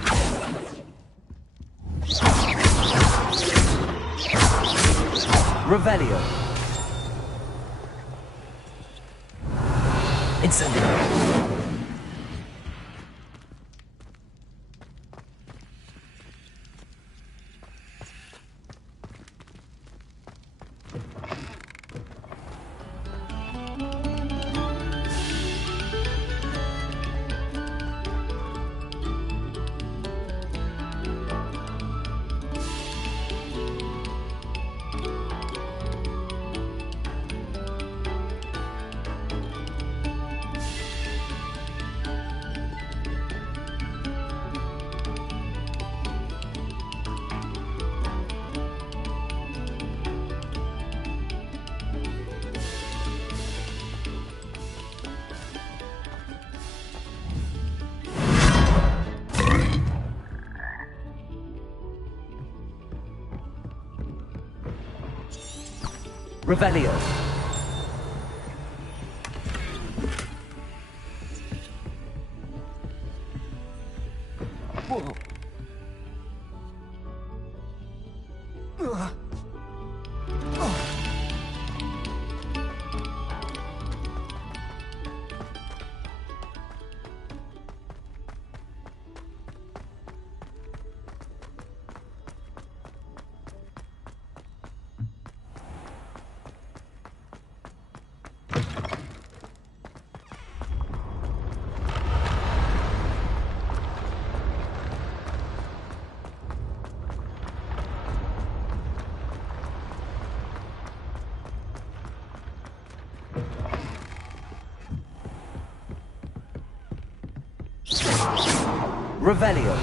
Revelio. Incendio. Revelio. Whoa. Revelio.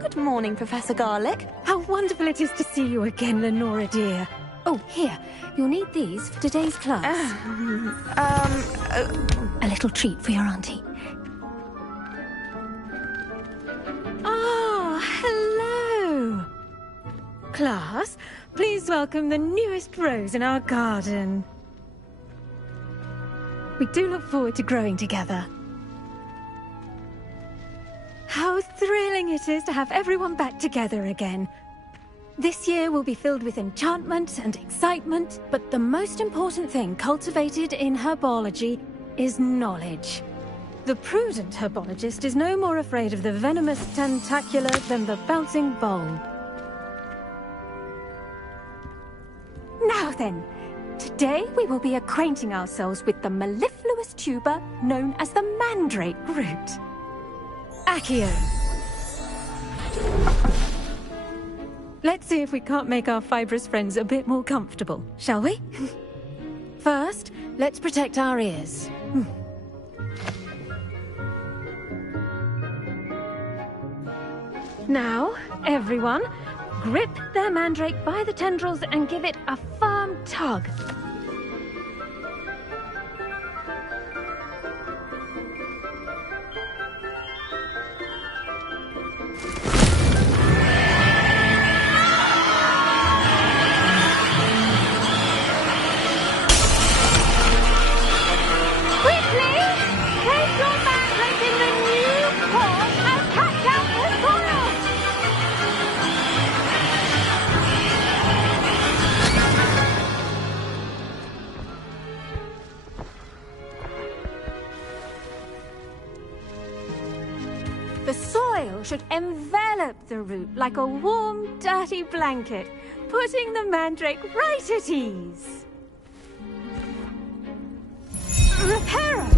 Good morning, Professor Garlick. How wonderful it is to see you again, Lenora dear. Oh, here. You'll need these for today's class. A little treat for your auntie. Ah, hello. Class, please welcome the newest rose in our garden. We do look forward to growing together. How thrilling it is to have everyone back together again. This year will be filled with enchantment and excitement, but the most important thing cultivated in herbology is knowledge. The prudent herbologist is no more afraid of the venomous tentacula than the bouncing bulb. Now then, today we will be acquainting ourselves with the mellifluous tuber known as the mandrake root. Accio. Let's see if we can't make our fibrous friends a bit more comfortable, shall we? First, let's protect our ears. Now, everyone, grip their mandrake by the tendrils and give it a firm tug. The soil should envelop the root like a warm, dirty blanket, putting the mandrake right at ease. Reparo!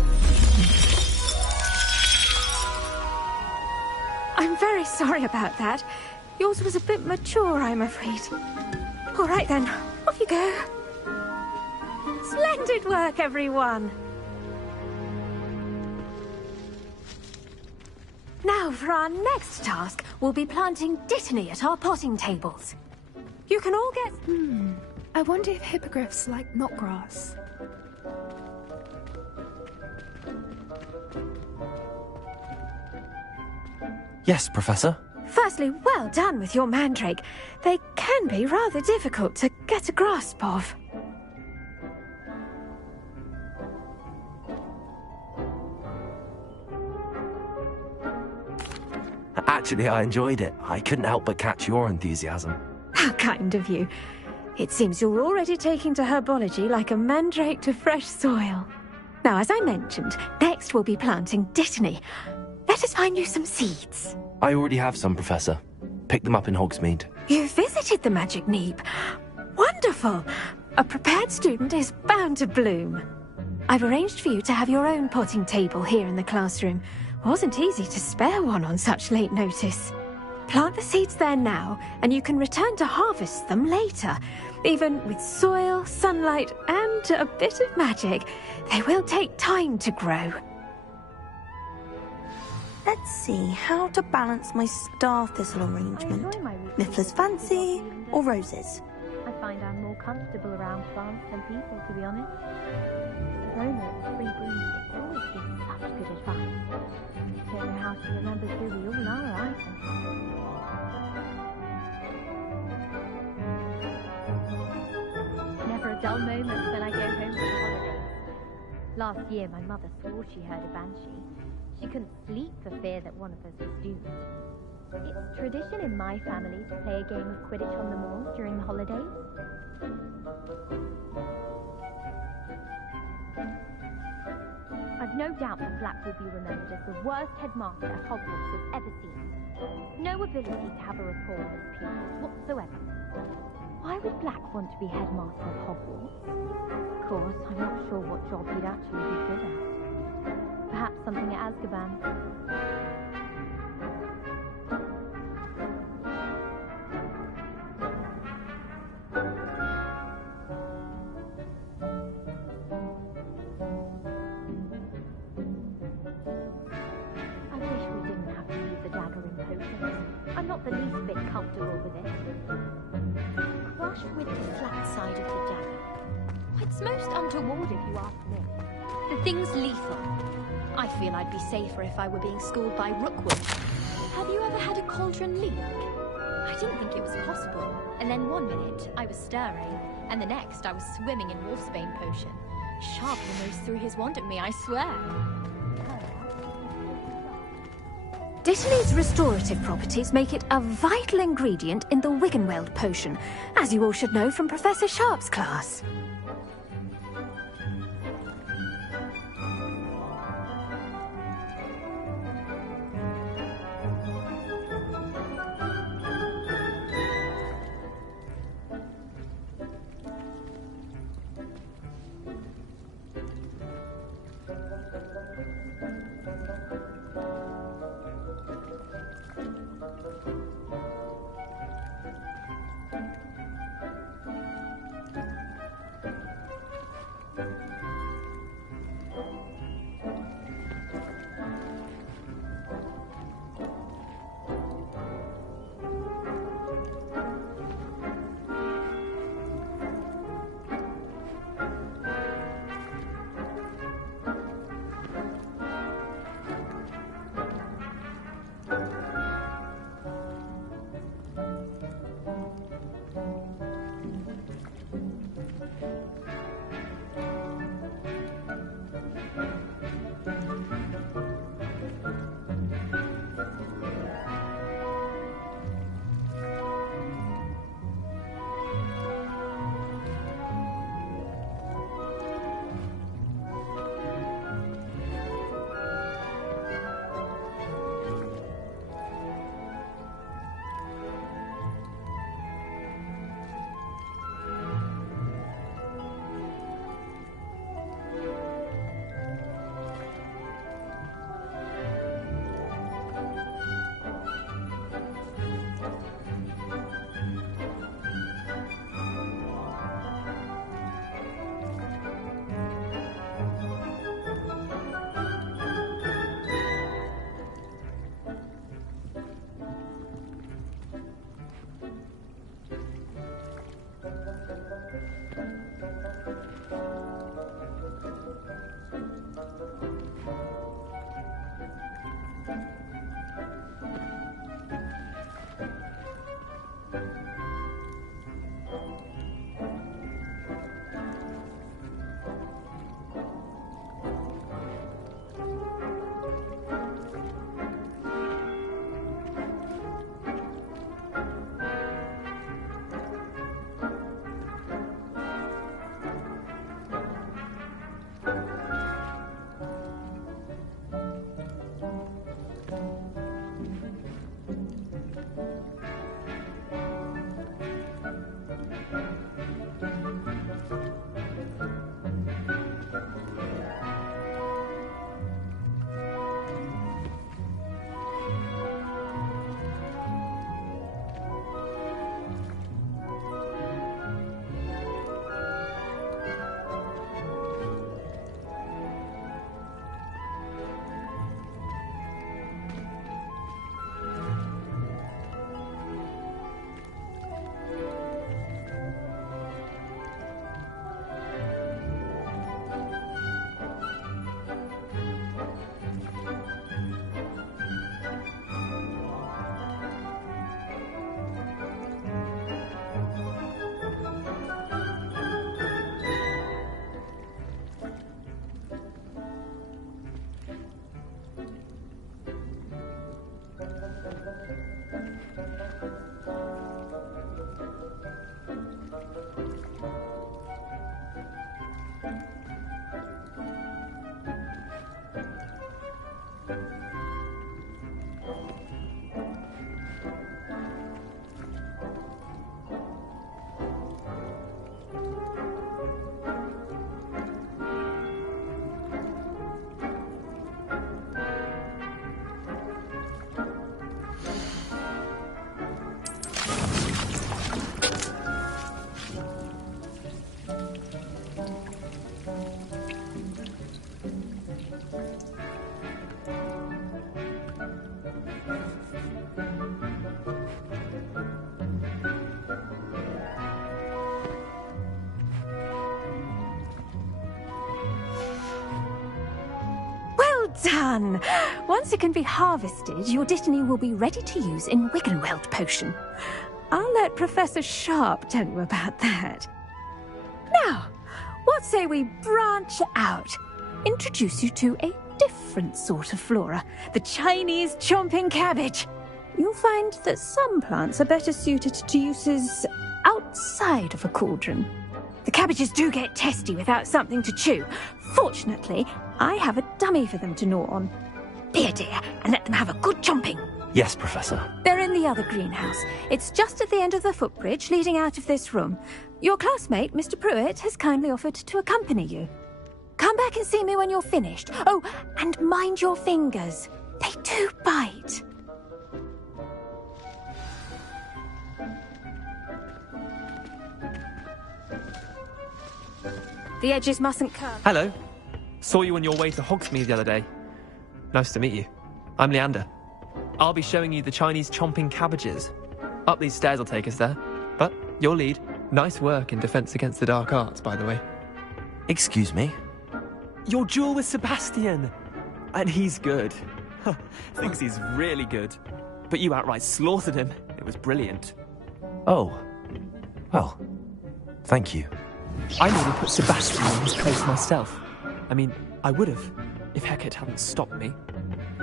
I'm very sorry about that. Yours was a bit mature, I'm afraid. All right then, off you go. Splendid work, everyone. Now, for our next task, we'll be planting dittany at our potting tables. You can all get... I wonder if hippogriffs like knotgrass. Yes, Professor. Firstly, well done with your mandrake. They can be rather difficult to get a grasp of. Actually, I enjoyed it. I couldn't help but catch your enthusiasm. How kind of you. It seems you're already taking to herbology like a mandrake to fresh soil. Now, as I mentioned, next we'll be planting dittany. Let us find you some seeds. I already have some, Professor. Picked them up in Hogsmeade. You visited the Magic Neep. Wonderful! A prepared student is bound to bloom. I've arranged for you to have your own potting table here in the classroom. Wasn't easy to spare one on such late notice. Plant the seeds there now, and you can return to harvest them later. Even with soil, sunlight, and a bit of magic, they will take time to grow. Let's see how to balance my star thistle arrangement. Niffler's fancy or roses? I find I'm more comfortable around plants than people, to be honest. Romans, free broomsticks always give such good advice. Don't know how to remember who we all are either. Never a dull moment when I go home for the holidays. Last year, my mother swore she heard a banshee. She couldn't sleep for fear that one of us was doomed. It's tradition in my family to play a game of Quidditch on the moor during the holidays. I've no doubt that Black will be remembered as the worst headmaster Hogwarts has ever seen. No ability to have a rapport with his pupils whatsoever. Why would Black want to be headmaster of Hogwarts? Of course, I'm not sure what job he'd actually be good at. Perhaps something at Azkaban. I wish we didn't have to use the dagger in potions. I'm not the least bit comfortable with it. Crush with the flat side of the dagger. It's most untoward if you ask me. The thing's lethal. I feel I'd be safer if I were being schooled by Rookwood. Have you ever had a cauldron leak? I didn't think it was possible. And then one minute, I was stirring, and the next, I was swimming in Wolfsbane potion. Sharp almost threw his wand at me, I swear. Dittany's restorative properties make it a vital ingredient in the Wiggenweld potion, as you all should know from Professor Sharp's class. done. Once it can be harvested, your Dittany will be ready to use in Wiggenweld potion. I'll let Professor Sharp tell you about that. Now, what say we branch out? Introduce you to a different sort of flora, the Chinese chomping cabbage. You'll find that some plants are better suited to uses outside of a cauldron. The cabbages do get testy without something to chew. Fortunately, I have a dummy for them to gnaw on. Be a dear and let them have a good chomping. Yes, Professor. They're in the other greenhouse. It's just at the end of the footbridge leading out of this room. Your classmate, Mr. Pruitt, has kindly offered to accompany you. Come back and see me when you're finished. Oh, and mind your fingers. They do bite. The edges mustn't curve. Hello. Saw you on your way to Hogsmeade the other day. Nice to meet you. I'm Leander. I'll be showing you the Chinese chomping cabbages. Up these stairs will take us there. But your lead. Nice work in Defense Against the Dark Arts, by the way. Excuse me? Your duel with Sebastian. And he's good. Thinks he's really good. But you outright slaughtered him. It was brilliant. Oh. Well, thank you. I nearly put Sebastian in his place myself. I mean, I would have, if Hecate hadn't stopped me.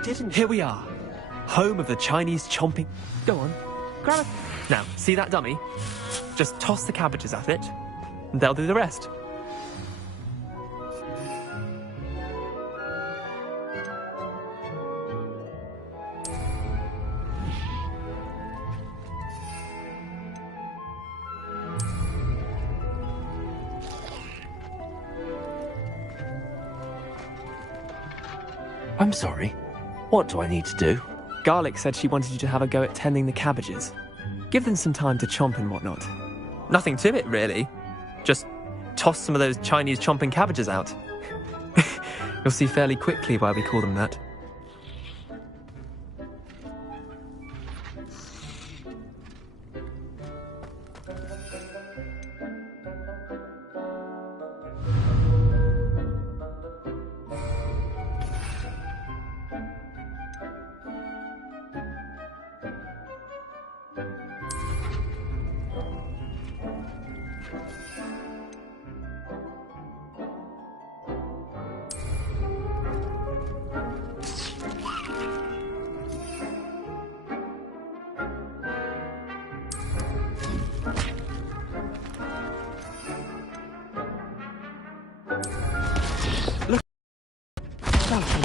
Didn't? Here we are. Home of the Chinese chomping... Go on, grab it. Now, see that dummy? Just toss the cabbages at it, and they'll do the rest. I'm sorry. What do I need to do? Garlic said she wanted you to have a go at tending the cabbages. Give them some time to chomp and whatnot. Nothing to it, really. Just toss some of those Chinese chomping cabbages out. You'll see fairly quickly why we call them that.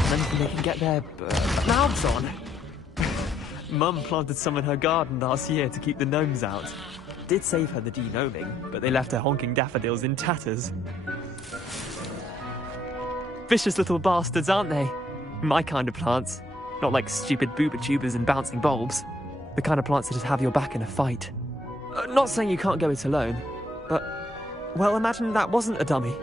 Anything they can get their mouths on. Mum planted some in her garden last year to keep the gnomes out. Did save her the de-gnoming, but they left her honking daffodils in tatters. Vicious little bastards, aren't they? My kind of plants. Not like stupid booba tubers and bouncing bulbs. The kind of plants that just have your back in a fight. Not saying you can't go it alone, but... Well, imagine that wasn't a dummy.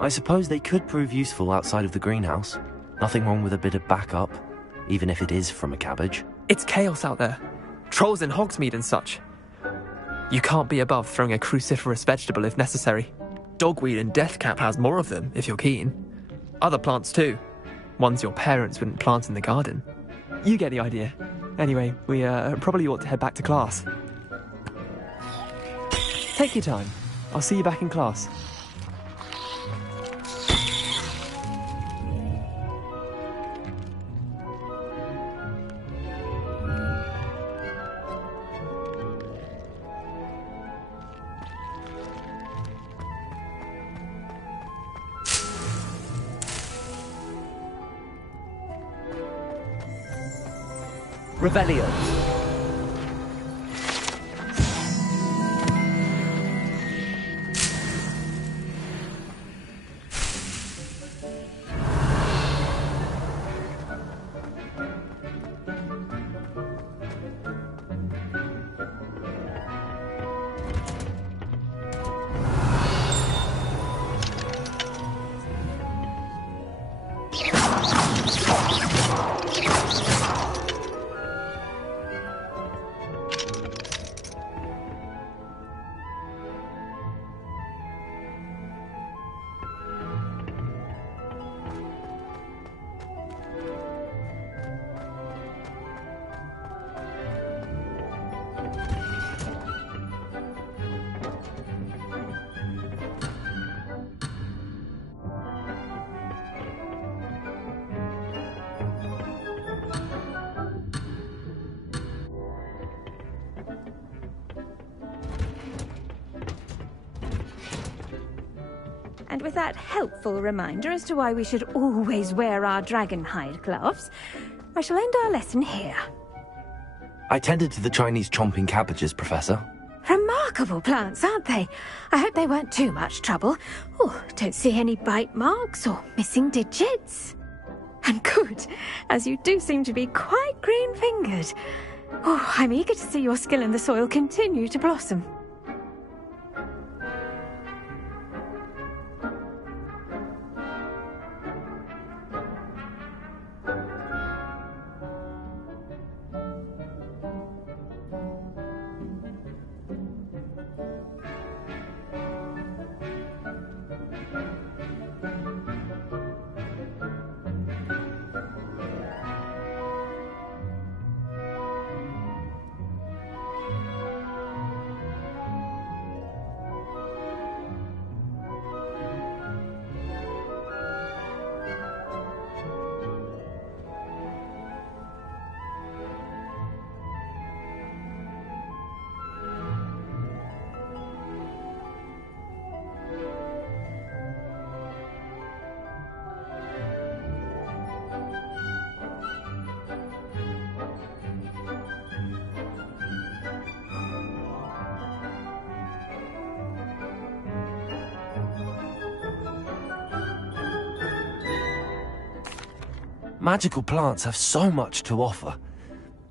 I suppose they could prove useful outside of the greenhouse. Nothing wrong with a bit of backup, even if it is from a cabbage. It's chaos out there. Trolls in Hogsmeade and such. You can't be above throwing a cruciferous vegetable if necessary. Dogweed and deathcap has more of them, if you're keen. Other plants too. Ones your parents wouldn't plant in the garden. You get the idea. Anyway, we probably ought to head back to class. Take your time. I'll see you back in class. Revelio. And with that helpful reminder as to why we should always wear our dragon hide gloves, I shall end our lesson here. I tended to the Chinese chomping cabbages, Professor. Remarkable plants, aren't they? I hope they weren't too much trouble. Oh, don't see any bite marks or missing digits. And good, as you do seem to be quite green-fingered. Oh, I'm eager to see your skill in the soil continue to blossom. Magical plants have so much to offer.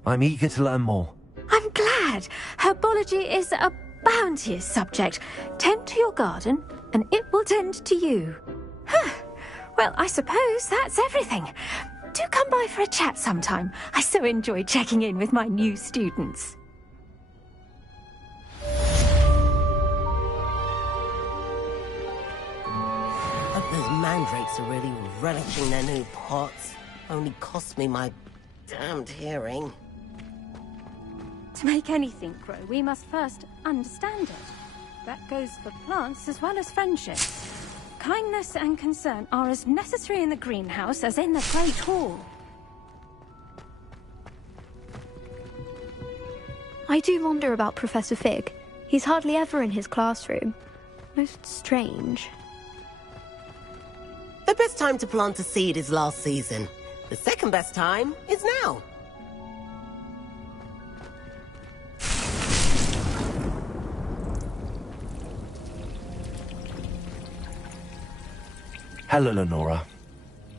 I'm eager to learn more. I'm glad. Herbology is a bounteous subject. Tend to your garden, and it will tend to you. Huh. Well, I suppose that's everything. Do come by for a chat sometime. I so enjoy checking in with my new students. Hope those mandrakes are really relishing their new pots. Only cost me my damned hearing. To make anything grow, we must first understand it. That goes for plants as well as friendship. Kindness and concern are as necessary in the greenhouse as in the Great Hall. I do wonder about Professor Fig. He's hardly ever in his classroom. Most strange. The best time to plant a seed is last season. The second best time is now. Hello, Lenora.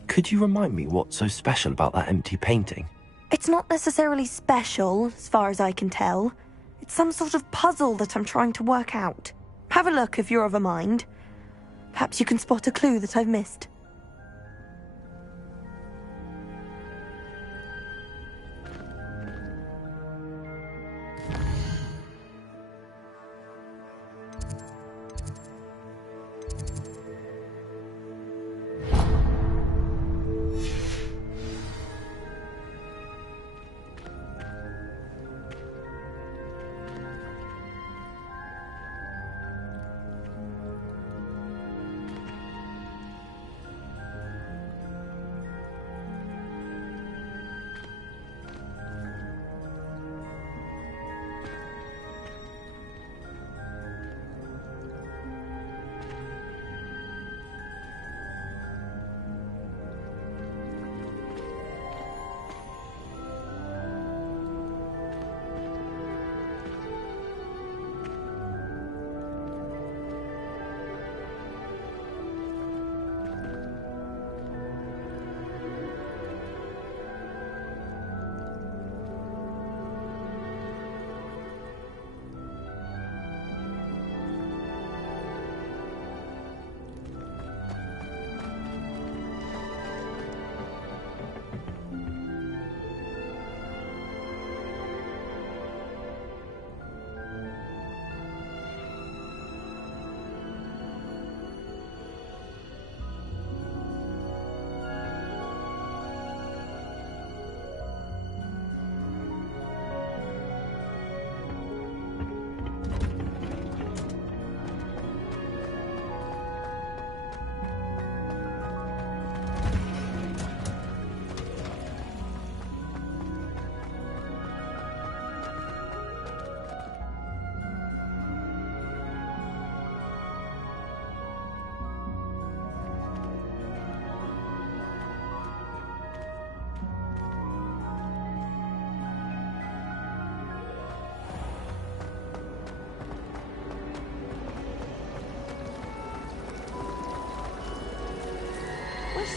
Could you remind me what's so special about that empty painting? It's not necessarily special, as far as I can tell. It's some sort of puzzle that I'm trying to work out. Have a look if you're of a mind. Perhaps you can spot a clue that I've missed.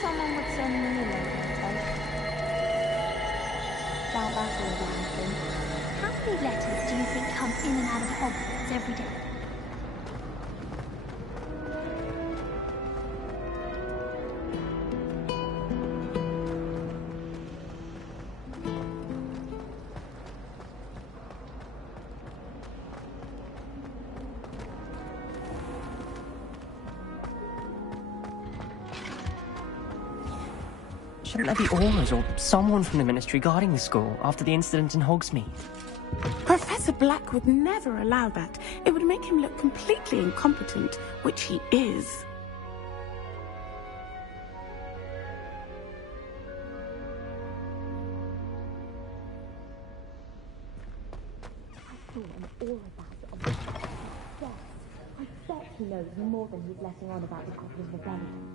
Someone would send me a letter. Doubt that will do anything. How many letters do you think come in and out of Hogwarts every day? Shouldn't there be Aurors or someone from the Ministry guarding the school after the incident in Hogsmeade? Professor Black would never allow that. It would make him look completely incompetent, which he is. I saw an Auror of the Yes, I bet he knows more than he's letting on about the Goblin Rebellion.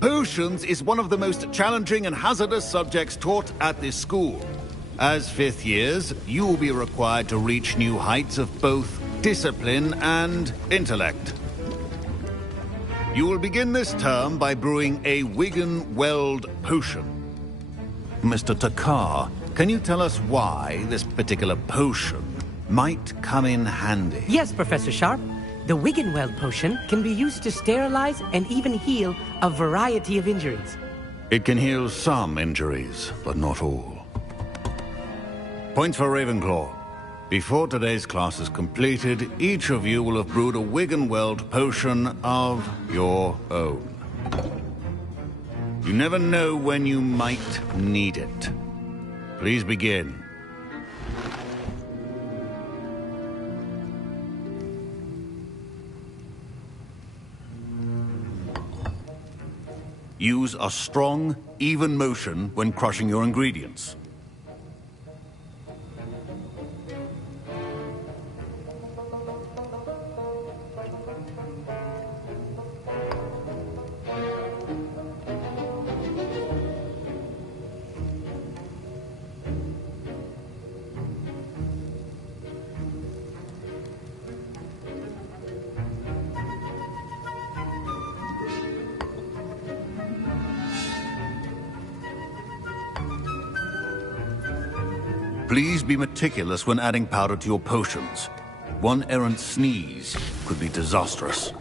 Potions is one of the most challenging and hazardous subjects taught at this school. As fifth years, you will be required to reach new heights of both discipline and intellect. You will begin this term by brewing a Wiggenweld potion. Mr. Takar, can you tell us why this particular potion might come in handy? Yes, Professor Sharp. The Wiggenweld potion can be used to sterilize and even heal a variety of injuries. It can heal some injuries, but not all. Points for Ravenclaw. Before today's class is completed, each of you will have brewed a Wiggenweld potion of your own. You never know when you might need it. Please begin. Use a strong, even motion when crushing your ingredients. Please be meticulous when adding powder to your potions. One errant sneeze could be disastrous.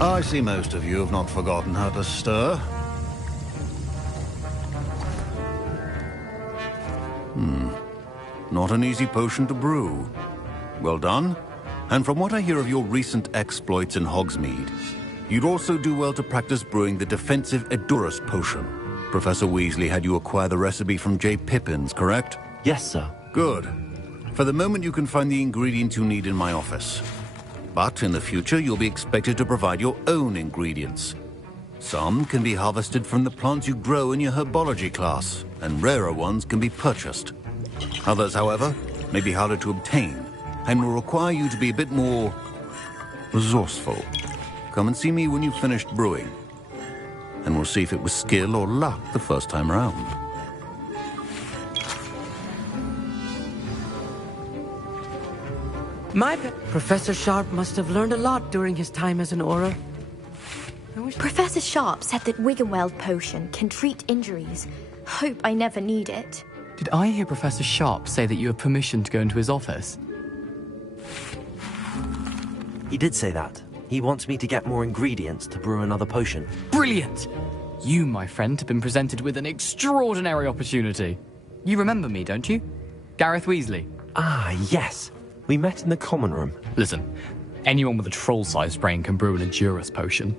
I see most of you have not forgotten how to stir. Not an easy potion to brew. Well done. And from what I hear of your recent exploits in Hogsmeade, you'd also do well to practice brewing the defensive Edurus potion. Professor Weasley had you acquire the recipe from J. Pippins, correct? Yes, sir. Good. For the moment, you can find the ingredients you need in my office. But in the future, you'll be expected to provide your own ingredients. Some can be harvested from the plants you grow in your herbology class, and rarer ones can be purchased. Others, however, may be harder to obtain, and will require you to be a bit more resourceful. Come and see me when you've finished brewing, and we'll see if it was skill or luck the first time around. Professor Sharp must have learned a lot during his time as an Auror. Professor Sharp said that Wiggenweld potion can treat injuries. Hope I never need it. Did I hear Professor Sharp say that you have permission to go into his office? He did say that. He wants me to get more ingredients to brew another potion. Brilliant! You, my friend, have been presented with an extraordinary opportunity. You remember me, don't you? Gareth Weasley. Ah, yes. We met in the common room. Listen, anyone with a troll-sized brain can brew an Edurus potion.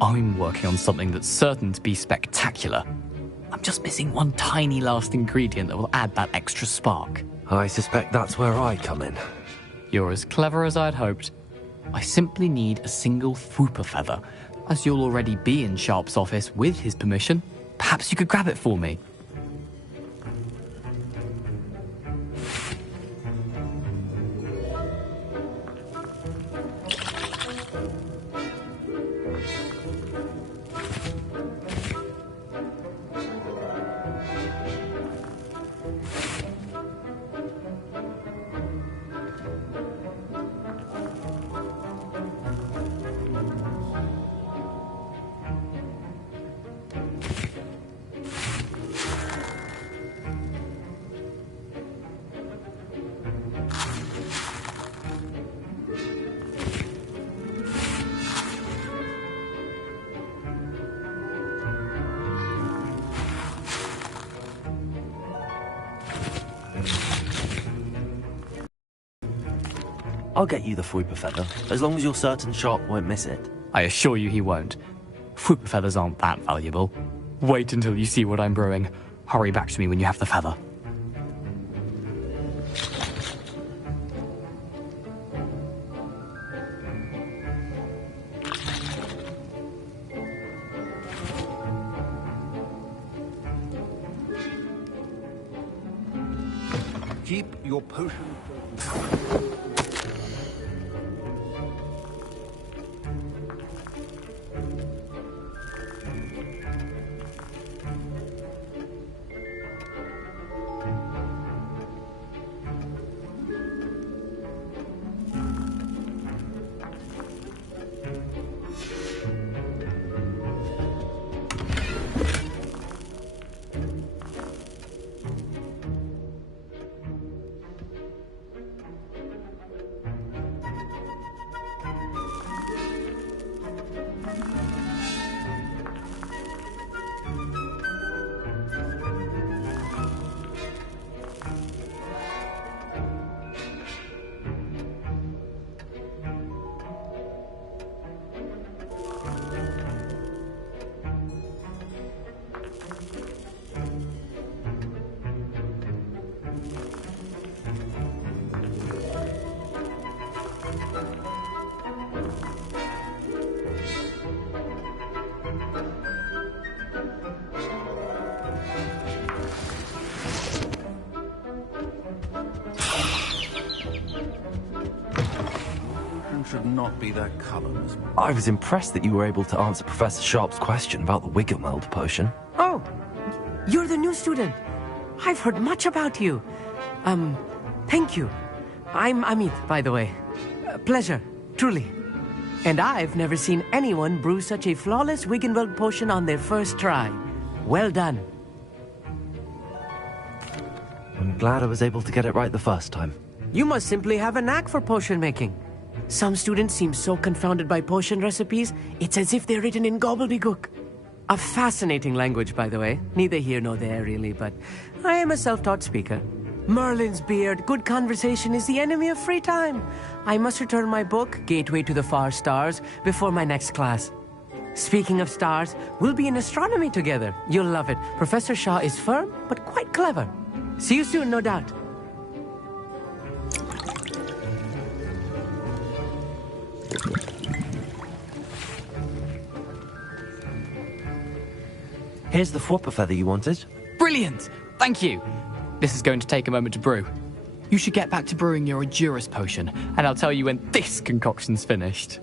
I'm working on something that's certain to be spectacular. I'm just missing one tiny last ingredient that will add that extra spark. I suspect that's where I come in. You're as clever as I'd hoped. I simply need a single Fwooper feather. As you'll already be in Sharp's office with his permission, perhaps you could grab it for me. I'll get you the Fwooper feather, as long as you're certain Sharp won't miss it. I assure you he won't. Fwooper feathers aren't that valuable. Wait until you see what I'm brewing. Hurry back to me when you have the feather. Keep your potion. should not be that color, Miss. I was impressed that you were able to answer Professor Sharp's question about the Wiggenweld potion. Oh, you're the new student. I've heard much about you. Thank you. I'm Amit, by the way. Pleasure, truly. And I've never seen anyone brew such a flawless Wiggenweld potion on their first try. Well done. I'm glad I was able to get it right the first time. You must simply have a knack for potion making. Some students seem so confounded by potion recipes, it's as if they're written in gobbledygook. A fascinating language, by the way. Neither here nor there, really, but I am a self-taught speaker. Merlin's beard, good conversation is the enemy of free time. I must return my book, Gateway to the Far Stars, before my next class. Speaking of stars, we'll be in astronomy together. You'll love it. Professor Shah is firm, but quite clever. See you soon, no doubt. Here's the Fwopper feather you wanted. Brilliant! Thank you! This is going to take a moment to brew. You should get back to brewing your Edurus potion, and I'll tell you when this concoction's finished.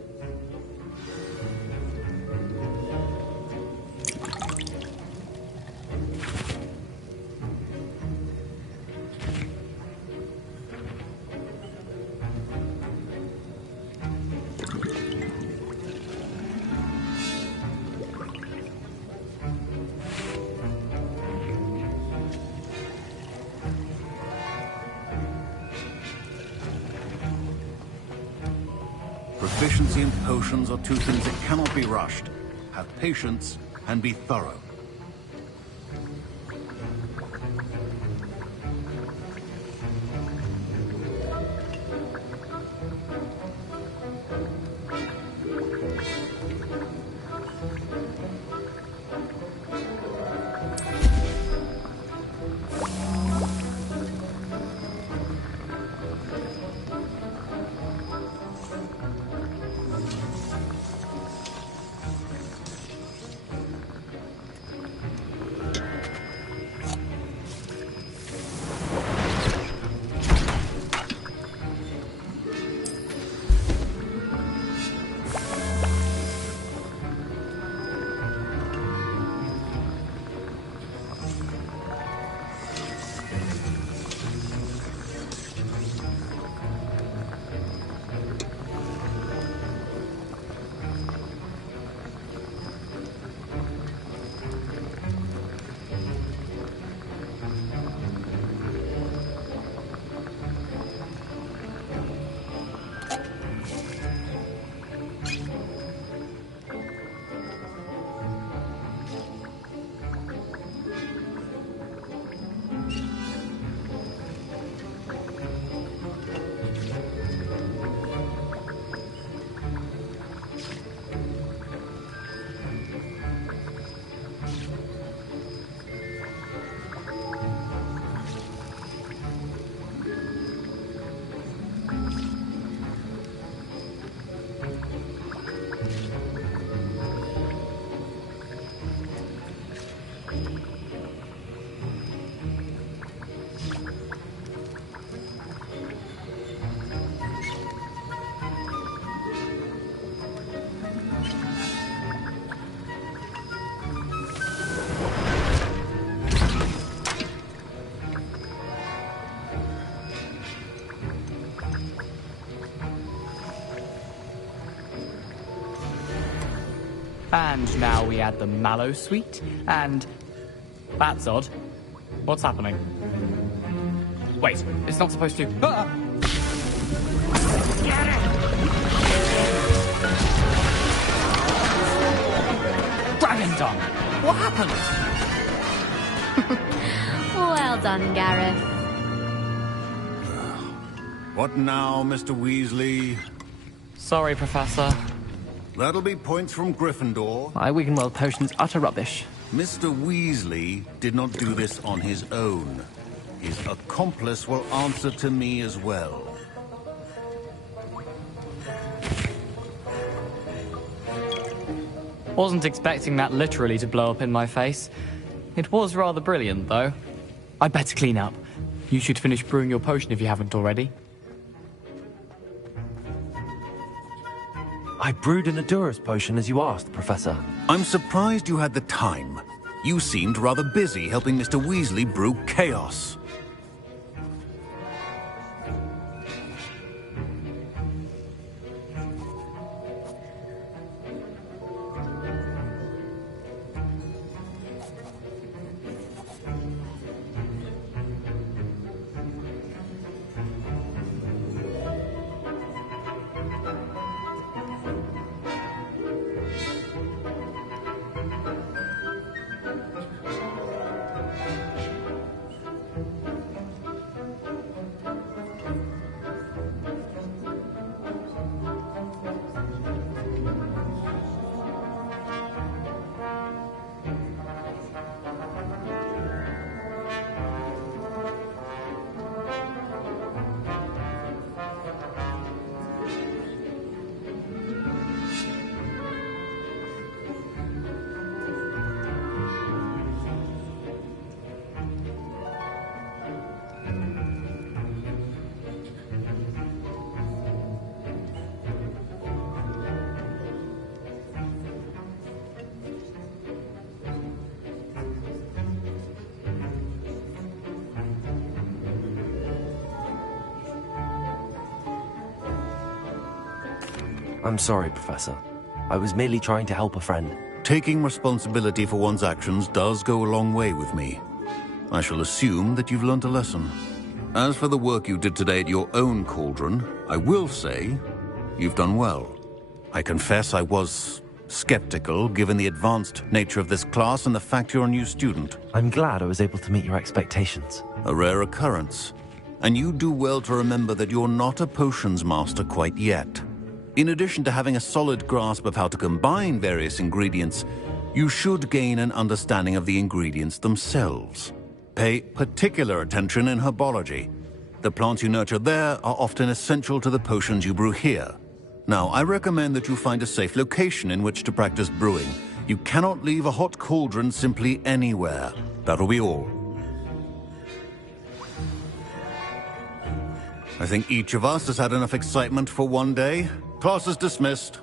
Proficiency in potions are two things that cannot be rushed. Have patience and be thorough. And now we add the mallow sweet, and... That's odd. What's happening? Wait, it's not supposed to... Ah! Dragon Tongue! What happened? Well done, Gareth. What now, Mr. Weasley? Sorry, Professor. That'll be points from Gryffindor. My Wiggenweld potion's utter rubbish. Mr. Weasley did not do this on his own. His accomplice will answer to me as well. Wasn't expecting that literally to blow up in my face. It was rather brilliant, though. I'd better clean up. You should finish brewing your potion if you haven't already. I brewed an Adurus potion as you asked, Professor. I'm surprised you had the time. You seemed rather busy helping Mr. Weasley brew chaos. I'm sorry, Professor. I was merely trying to help a friend. Taking responsibility for one's actions does go a long way with me. I shall assume that you've learnt a lesson. As for the work you did today at your own cauldron, I will say you've done well. I confess I was skeptical, given the advanced nature of this class and the fact you're a new student. I'm glad I was able to meet your expectations. A rare occurrence. And you do well to remember that you're not a potions master quite yet. In addition to having a solid grasp of how to combine various ingredients, you should gain an understanding of the ingredients themselves. Pay particular attention in herbology. The plants you nurture there are often essential to the potions you brew here. Now, I recommend that you find a safe location in which to practice brewing. You cannot leave a hot cauldron simply anywhere. That'll be all. I think each of us has had enough excitement for one day. Class is dismissed.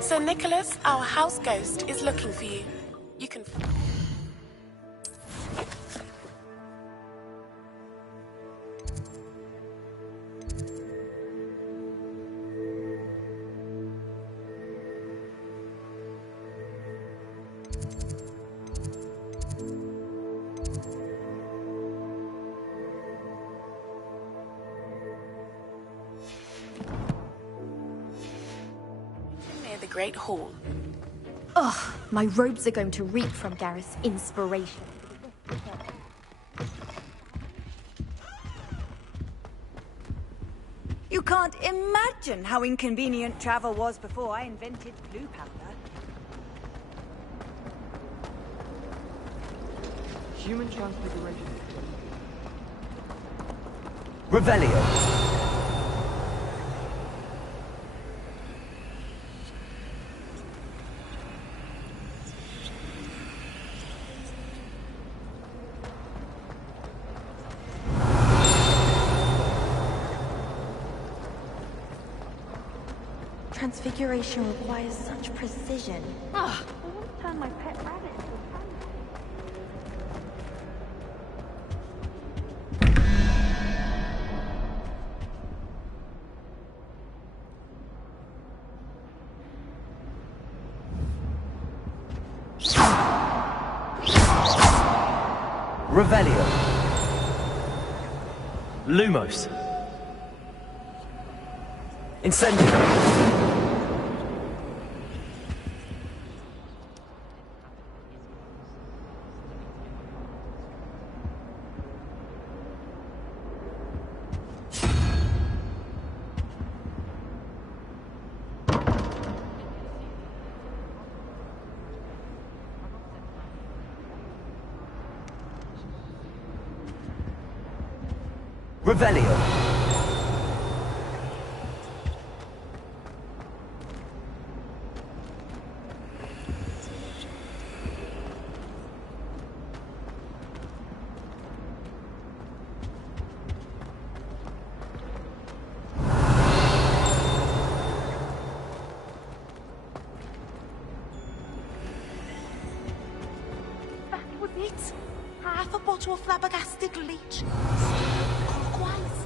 Sir Nicholas, our house ghost, is looking for you. You can... near the Great Hall. Ugh, my robes are going to reek from Gareth's inspiration. You can't imagine how inconvenient travel was before I invented blue powder. Human transfiguration. Revelio. Transfiguration requires such precision. I want to turn my pet rabbit into a Revelio. Lumos. Incendio. Revelio. That was it. Half a bottle of flabbergasted leech. Clockwise.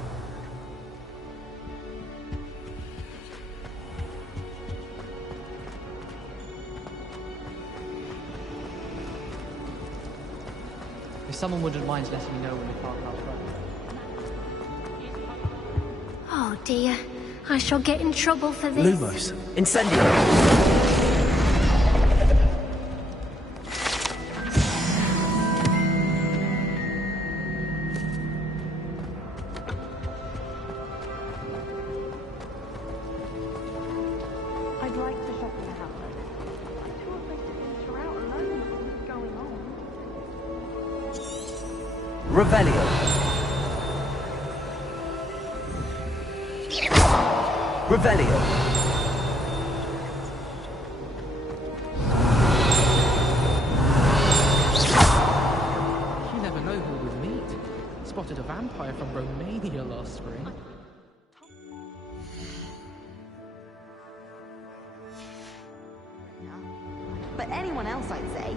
If someone wouldn't mind letting me know when we park out front. Oh dear. I shall get in trouble for this. Lumos. Incendio. I'd like to shut the house. I'm too afraid to venture out alone with what's going on. Revelio. Revelio. You never know who we'll meet. Spotted a vampire from Romania last spring. But anyone else, I'd say.